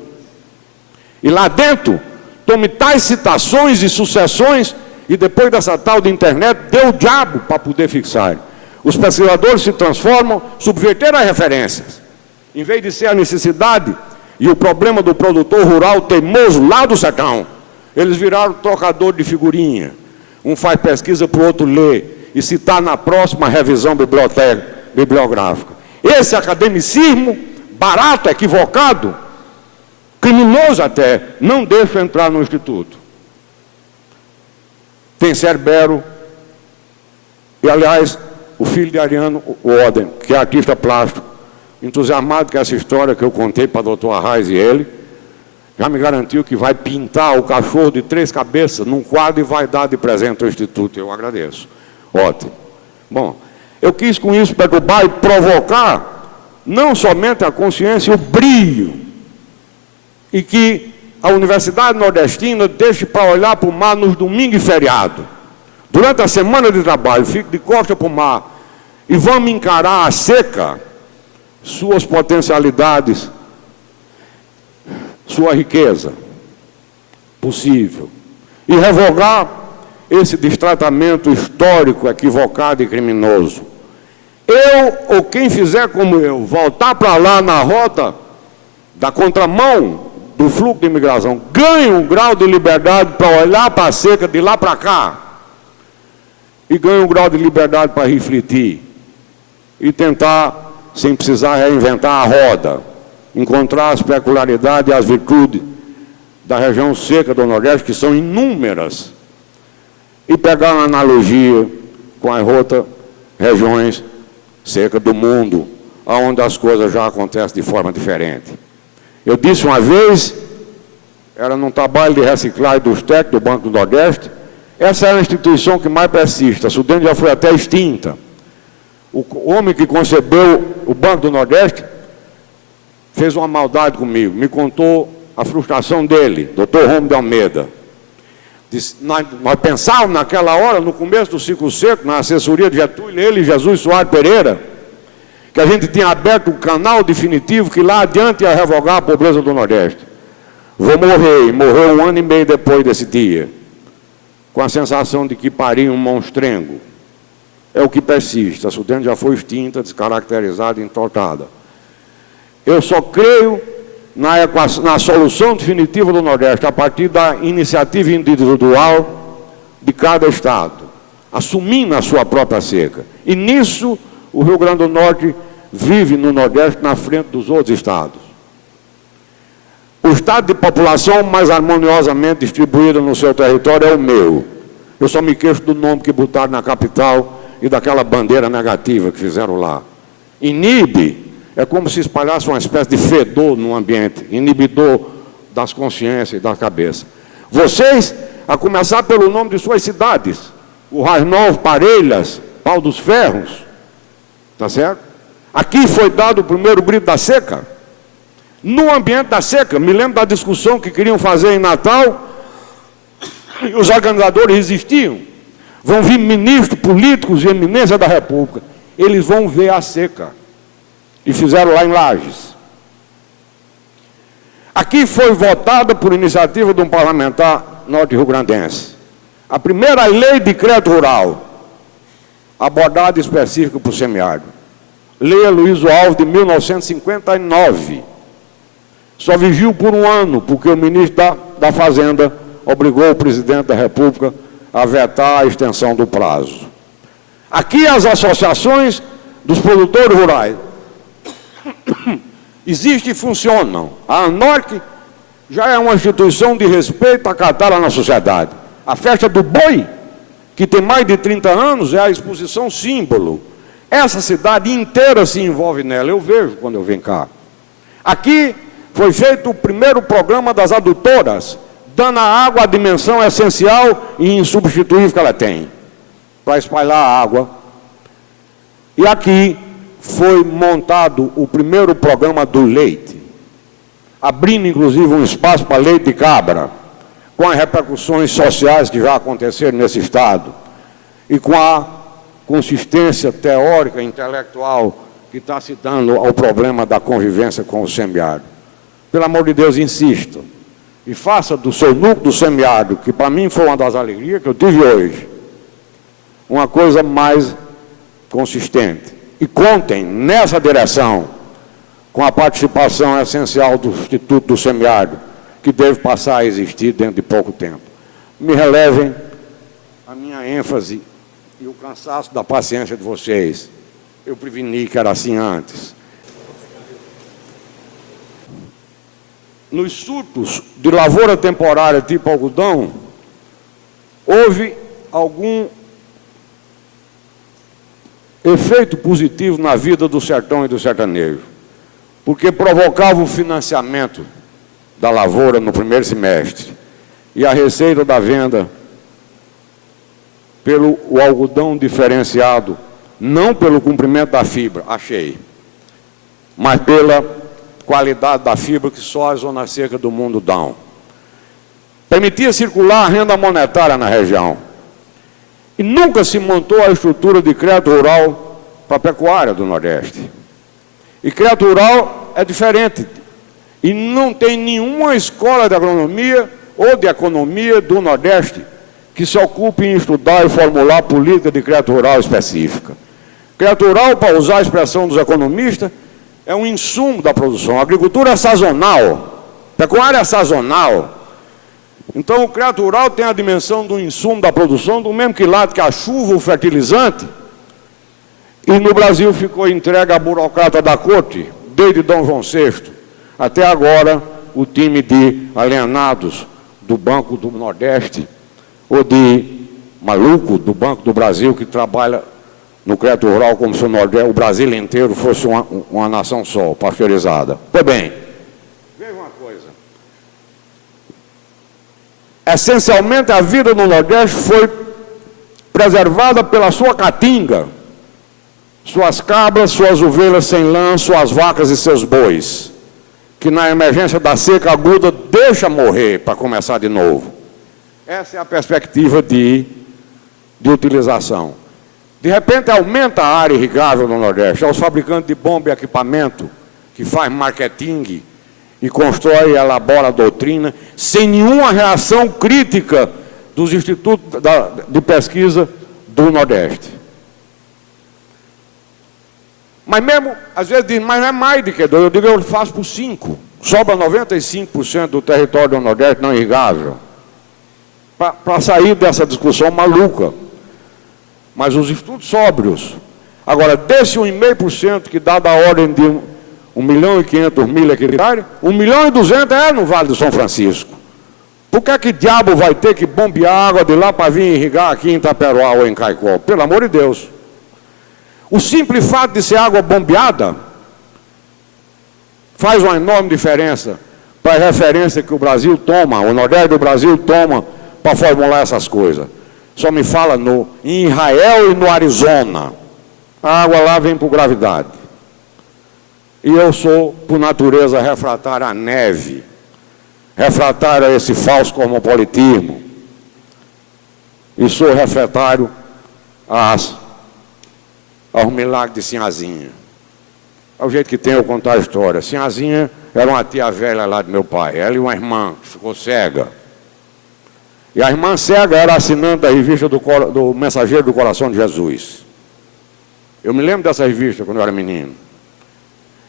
E lá dentro, tome tais citações e sucessões, e depois dessa tal de internet, deu o diabo para poder fixar. Os pesquisadores se transformam, subverteram as referências. Em vez de ser a necessidade e o problema do produtor rural teimoso lá do sertão, eles viraram trocador de figurinha. Um faz pesquisa para o outro ler e citar na próxima revisão bibliográfica. Esse academicismo barato, equivocado, criminoso até, não deixa entrar no Instituto. Tem Cerbero, e aliás, o filho de Ariano Oden, que é artista plástico, entusiasmado com essa história que eu contei para o doutor Arraes e ele, já me garantiu que vai pintar o cachorro de 3 cabeças num quadro e vai dar de presente ao Instituto. Eu agradeço. Ótimo. Bom, eu quis com isso perturbar e provocar não somente a consciência e o brilho, e que a Universidade Nordestina deixe para olhar para o mar nos domingos e feriado. Durante a semana de trabalho, fique de costa para o mar e vamos encarar a seca, suas potencialidades, sua riqueza possível, e revogar esse destratamento histórico equivocado e criminoso. Eu, ou quem fizer como eu, voltar para lá na rota da contramão do fluxo de imigração, ganhe um grau de liberdade para olhar para a seca de lá para cá, e ganhe um grau de liberdade para refletir e tentar, sem precisar reinventar a roda, encontrar as peculiaridades e as virtudes da região seca do Nordeste, que são inúmeras, e pegar uma analogia com as outras regiões secas do mundo, onde as coisas já acontecem de forma diferente. Eu disse uma vez, era num trabalho de reciclagem dos técnicos do Banco do Nordeste, essa é a instituição que mais persiste, a Sudene já foi até extinta. O homem que concebeu o Banco do Nordeste fez uma maldade comigo, me contou a frustração dele, Dr. Romo de Almeida. Disse, nós pensávamos naquela hora, no começo do ciclo seco, na assessoria de Getúlio, ele e Jesus Soares Pereira, que a gente tinha aberto um canal definitivo que lá adiante ia revogar a pobreza do Nordeste. Vou morrer, e morreu 1 ano e meio depois desse dia, com a sensação de que paria um monstrengo. É o que persiste, a Sudene já foi extinta, descaracterizada e entortada. Eu só creio na solução definitiva do Nordeste, a partir da iniciativa individual de cada Estado, assumindo a sua própria seca. E nisso, o Rio Grande do Norte vive no Nordeste na frente dos outros estados. O estado de população mais harmoniosamente distribuída no seu território é o meu. Eu só me queixo do nome que botaram na capital e daquela bandeira negativa que fizeram lá. Inibe é como se espalhasse uma espécie de fedor no ambiente, inibidor das consciências e da cabeça. Vocês, a começar pelo nome de suas cidades, o Rais Novo, Parelhas, Pau dos Ferros, tá certo? Aqui foi dado o primeiro grito da seca. no ambiente da seca. Me lembro da discussão que queriam fazer em Natal, e os organizadores resistiam. Vão vir ministros, políticos e eminência da República. Eles vão ver a seca. E fizeram lá em Lages. Aqui foi votada por iniciativa de um parlamentar norte-rio-grandense a primeira lei de crédito rural, abordada específica para o semiárido. Lei Aloysio Alves de 1959. Só vigiu por um ano, porque o ministro da Fazenda obrigou o presidente da República a vetar a extensão do prazo. Aqui as associações dos produtores rurais existem e funcionam. A ANORC já é uma instituição de respeito acatada na sociedade. A festa do boi, que tem mais de 30 anos, é a exposição símbolo. Essa cidade inteira se envolve nela, eu vejo quando eu venho cá. Aqui foi feito o primeiro programa das adutoras, dando à água a dimensão essencial e insubstituível que ela tem, para espalhar a água. E aqui foi montado o primeiro programa do leite, abrindo inclusive um espaço para leite de cabra, com as repercussões sociais que já aconteceram nesse estado, e com a consistência teórica e intelectual que está se dando ao problema da convivência com o semiárido. Pelo amor de Deus, insisto, e faça do seu núcleo do semiárido, que para mim foi uma das alegrias que eu tive hoje, uma coisa mais consistente. E contem nessa direção com a participação essencial do Instituto do Semiárido, que deve passar a existir dentro de pouco tempo. Me relevem a minha ênfase e o cansaço da paciência de vocês. Eu preveni que era assim antes. Nos surtos de lavoura temporária tipo algodão, houve algum efeito positivo na vida do sertão e do sertanejo, porque provocava o financiamento da lavoura no primeiro semestre e a receita da venda pelo o algodão diferenciado, não pelo comprimento da fibra, achei, mas pela qualidade da fibra que só a zona seca do mundo dão. Permitia circular a renda monetária na região. E nunca se montou a estrutura de crédito rural para a pecuária do Nordeste. E crédito rural é diferente. E não tem nenhuma escola de agronomia ou de economia do Nordeste que se ocupe em estudar e formular política de crédito rural específica. Crédito rural, para usar a expressão dos economistas, é um insumo da produção. A agricultura é sazonal, a pecuária é sazonal. Então, o crédito rural tem a dimensão do insumo da produção, do mesmo quilate que a chuva, o fertilizante. E no Brasil ficou entregue à burocrata da corte, desde Dom João VI, até agora o time de alienados do Banco do Nordeste, ou de maluco do Banco do Brasil, que trabalha no crédito rural como se o Nordeste, o Brasil inteiro fosse uma nação só, pasteurizada. Pois bem, veja uma coisa. Essencialmente, a vida no Nordeste foi preservada pela sua caatinga, suas cabras, suas ovelhas sem lã, suas vacas e seus bois, que na emergência da seca aguda deixa morrer para começar de novo. Essa é a perspectiva de utilização. De repente, aumenta a área irrigável no Nordeste. Aos fabricantes de bomba e equipamento, que faz marketing e constrói e elabora a doutrina, sem nenhuma reação crítica dos institutos de pesquisa do Nordeste. Mas mesmo, às vezes diz, mas não é mais do que 2, eu digo, eu faço por 5. Sobra 95% do território do Nordeste não irrigável. Para sair dessa discussão maluca. Mas os estudos sóbrios. Agora, desse 1,5% que dá da ordem de 1.500.000 hectares, 1.200.000 é no Vale do São Francisco. Por que diabo vai ter que bombear água de lá para vir irrigar aqui em Itaperoá ou em Caicó? Pelo amor de Deus. O simples fato de ser água bombeada faz uma enorme diferença para a referência que o Brasil toma, o Nordeste do Brasil toma para formular essas coisas. Só me fala em Israel e no Arizona. A água lá vem por gravidade. E eu sou, por natureza, refratário à neve, refratário a esse falso cosmopolitismo, e sou refratário aos milagres de Sinhazinha. É o jeito que tem eu contar a história. Sinhazinha era uma tia velha lá do meu pai, ela e uma irmã que ficou cega. E a irmã cega era assinante da revista do Mensageiro do Coração de Jesus. Eu me lembro dessa revista quando eu era menino.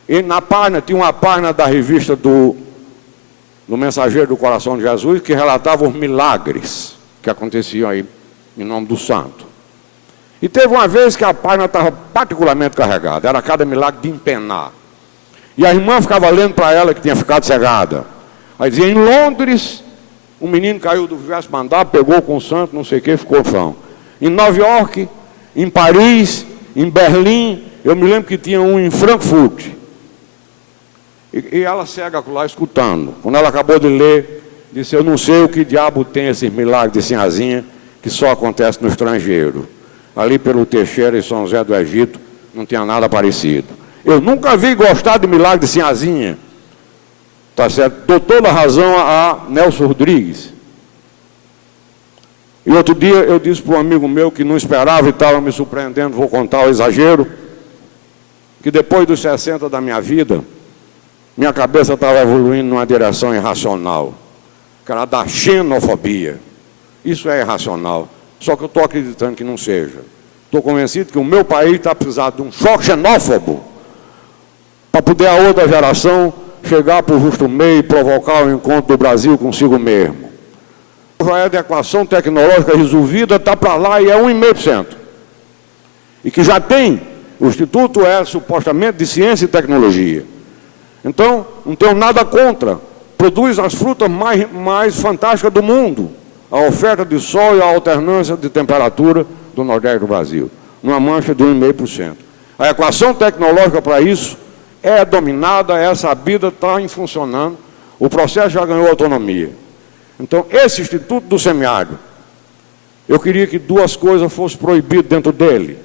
E na página, tinha uma página da revista do Mensageiro do Coração de Jesus que relatava os milagres que aconteciam aí em nome do santo. E teve uma vez que a página estava particularmente carregada, era cada milagre de empenar. E a irmã ficava lendo para ela que tinha ficado cegada. Aí dizia, em Londres, um menino caiu do 20º andar, pegou com o santo, não sei o que, ficou fão. Em Nova York, em Paris, em Berlim, eu me lembro que tinha um em Frankfurt. E ela cega lá escutando. Quando ela acabou de ler, disse, eu não sei o que diabo tem esses milagres de Sinhazinha, que só acontece no estrangeiro. Ali pelo Teixeira e São José do Egito, não tinha nada parecido. Eu nunca vi gostar de milagre de Sinhazinha. Tá certo? Dou toda a razão a Nelson Rodrigues. E outro dia eu disse para um amigo meu que não esperava e estava me surpreendendo, vou contar o exagero, que depois dos 60 da minha vida, minha cabeça estava evoluindo numa direção irracional, que era da xenofobia. Isso é irracional, só que eu estou acreditando que não seja. Estou convencido que o meu país está precisando de um choque xenófobo para poder a outra geração chegar por justo meio e provocar o encontro do Brasil consigo mesmo. A adequação tecnológica resolvida está para lá e é 1,5%. E que já tem, o Instituto é supostamente de Ciência e Tecnologia. Então, não tenho nada contra. Produz as frutas mais fantásticas do mundo. A oferta de sol e a alternância de temperatura do Nordeste do Brasil. Numa mancha de 1,5%. A equação tecnológica para isso é dominada, é sabida, está funcionando. O processo já ganhou autonomia. Então, esse Instituto do Semiárido, eu queria que duas coisas fossem proibidas dentro dele.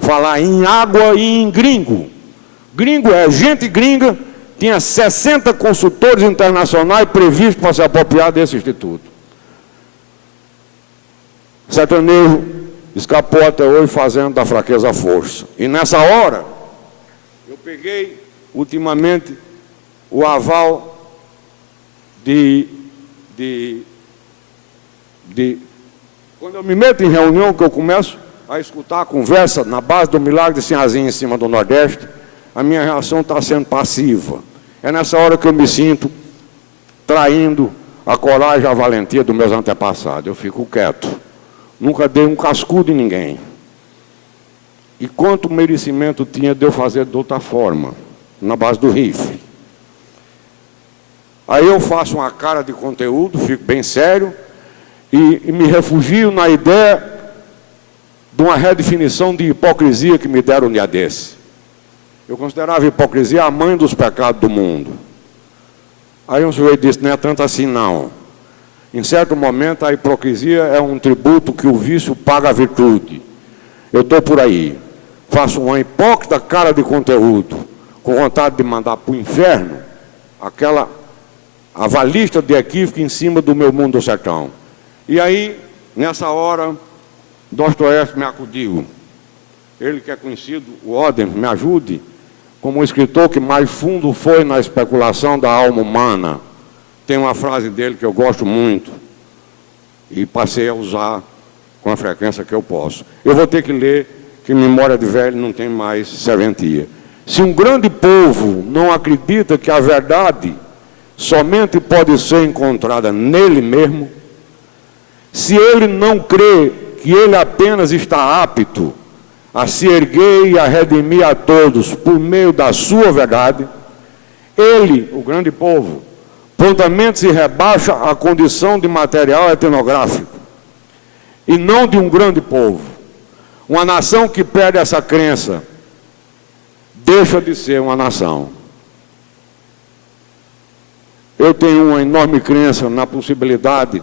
Falar em água e em gringo. Gringo é gente gringa. Tinha 60 consultores internacionais previstos para se apropriar desse instituto. Sertanejo escapou até hoje fazendo da fraqueza a força. E nessa hora, eu peguei, ultimamente, o aval quando eu me meto em reunião, que eu começo a escutar a conversa na base do milagre de Sinhazinha em cima do Nordeste, a minha reação está sendo passiva. É nessa hora que eu me sinto traindo a coragem e a valentia dos meus antepassados. Eu fico quieto. Nunca dei um cascudo em ninguém. E quanto merecimento tinha de eu fazer de outra forma, na base do rifle. Aí eu faço uma cara de conteúdo, fico bem sério, e me refugio na ideia de uma redefinição de hipocrisia que me deram um dia desse. Eu considerava a hipocrisia a mãe dos pecados do mundo. Aí um sujeito disse, não é tanto assim não. Em certo momento a hipocrisia é um tributo que o vício paga a virtude. Eu estou por aí. Faço uma hipócrita cara de conteúdo, com vontade de mandar para o inferno aquela avalista de equívoco em cima do meu mundo do sertão. E aí, nessa hora, Dostoiévski me acudiu. Ele que é conhecido, o Odem, me ajude, como um escritor que mais fundo foi na especulação da alma humana. Tem uma frase dele que eu gosto muito e passei a usar com a frequência que eu posso. Eu vou ter que ler, que memória de velho não tem mais serventia. Se um grande povo não acredita que a verdade somente pode ser encontrada nele mesmo, se ele não crê que ele apenas está apto a se erguer e a redimir a todos por meio da sua verdade, ele, o grande povo, prontamente se rebaixa à condição de material etnográfico e não de um grande povo. Uma nação que perde essa crença deixa de ser uma nação. Eu tenho uma enorme crença na possibilidade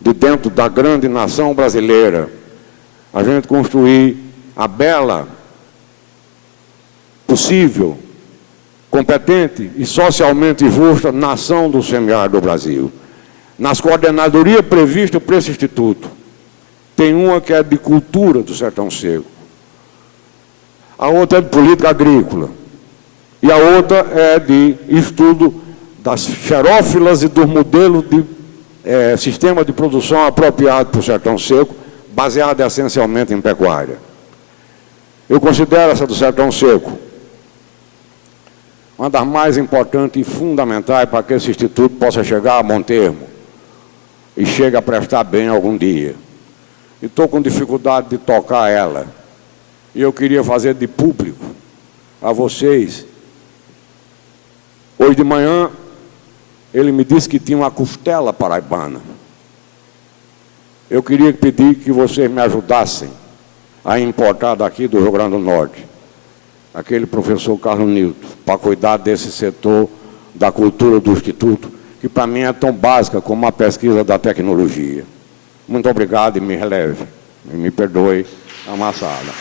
de, dentro da grande nação brasileira, a gente construir a bela, possível competente e socialmente justa nação do semiárido do Brasil. Nas coordenadorias previstas para esse instituto, tem uma que é de cultura do Sertão Seco, a outra é de política agrícola, e a outra é de estudo das xerófilas e dos modelos de sistema de produção apropriado para o Sertão Seco, baseado essencialmente em pecuária. Eu considero essa do Sertão Seco uma das mais importantes e fundamentais para que esse instituto possa chegar a bom termo e chegue a prestar bem algum dia. E estou com dificuldade de tocar ela. E eu queria fazer de público a vocês. Hoje de manhã, ele me disse que tinha uma costela paraibana. Eu queria pedir que vocês me ajudassem a importar daqui do Rio Grande do Norte aquele professor Carlos Nilton, para cuidar desse setor da cultura do Instituto, que para mim é tão básica como a pesquisa da tecnologia. Muito obrigado e me releve. E me perdoe a amassada.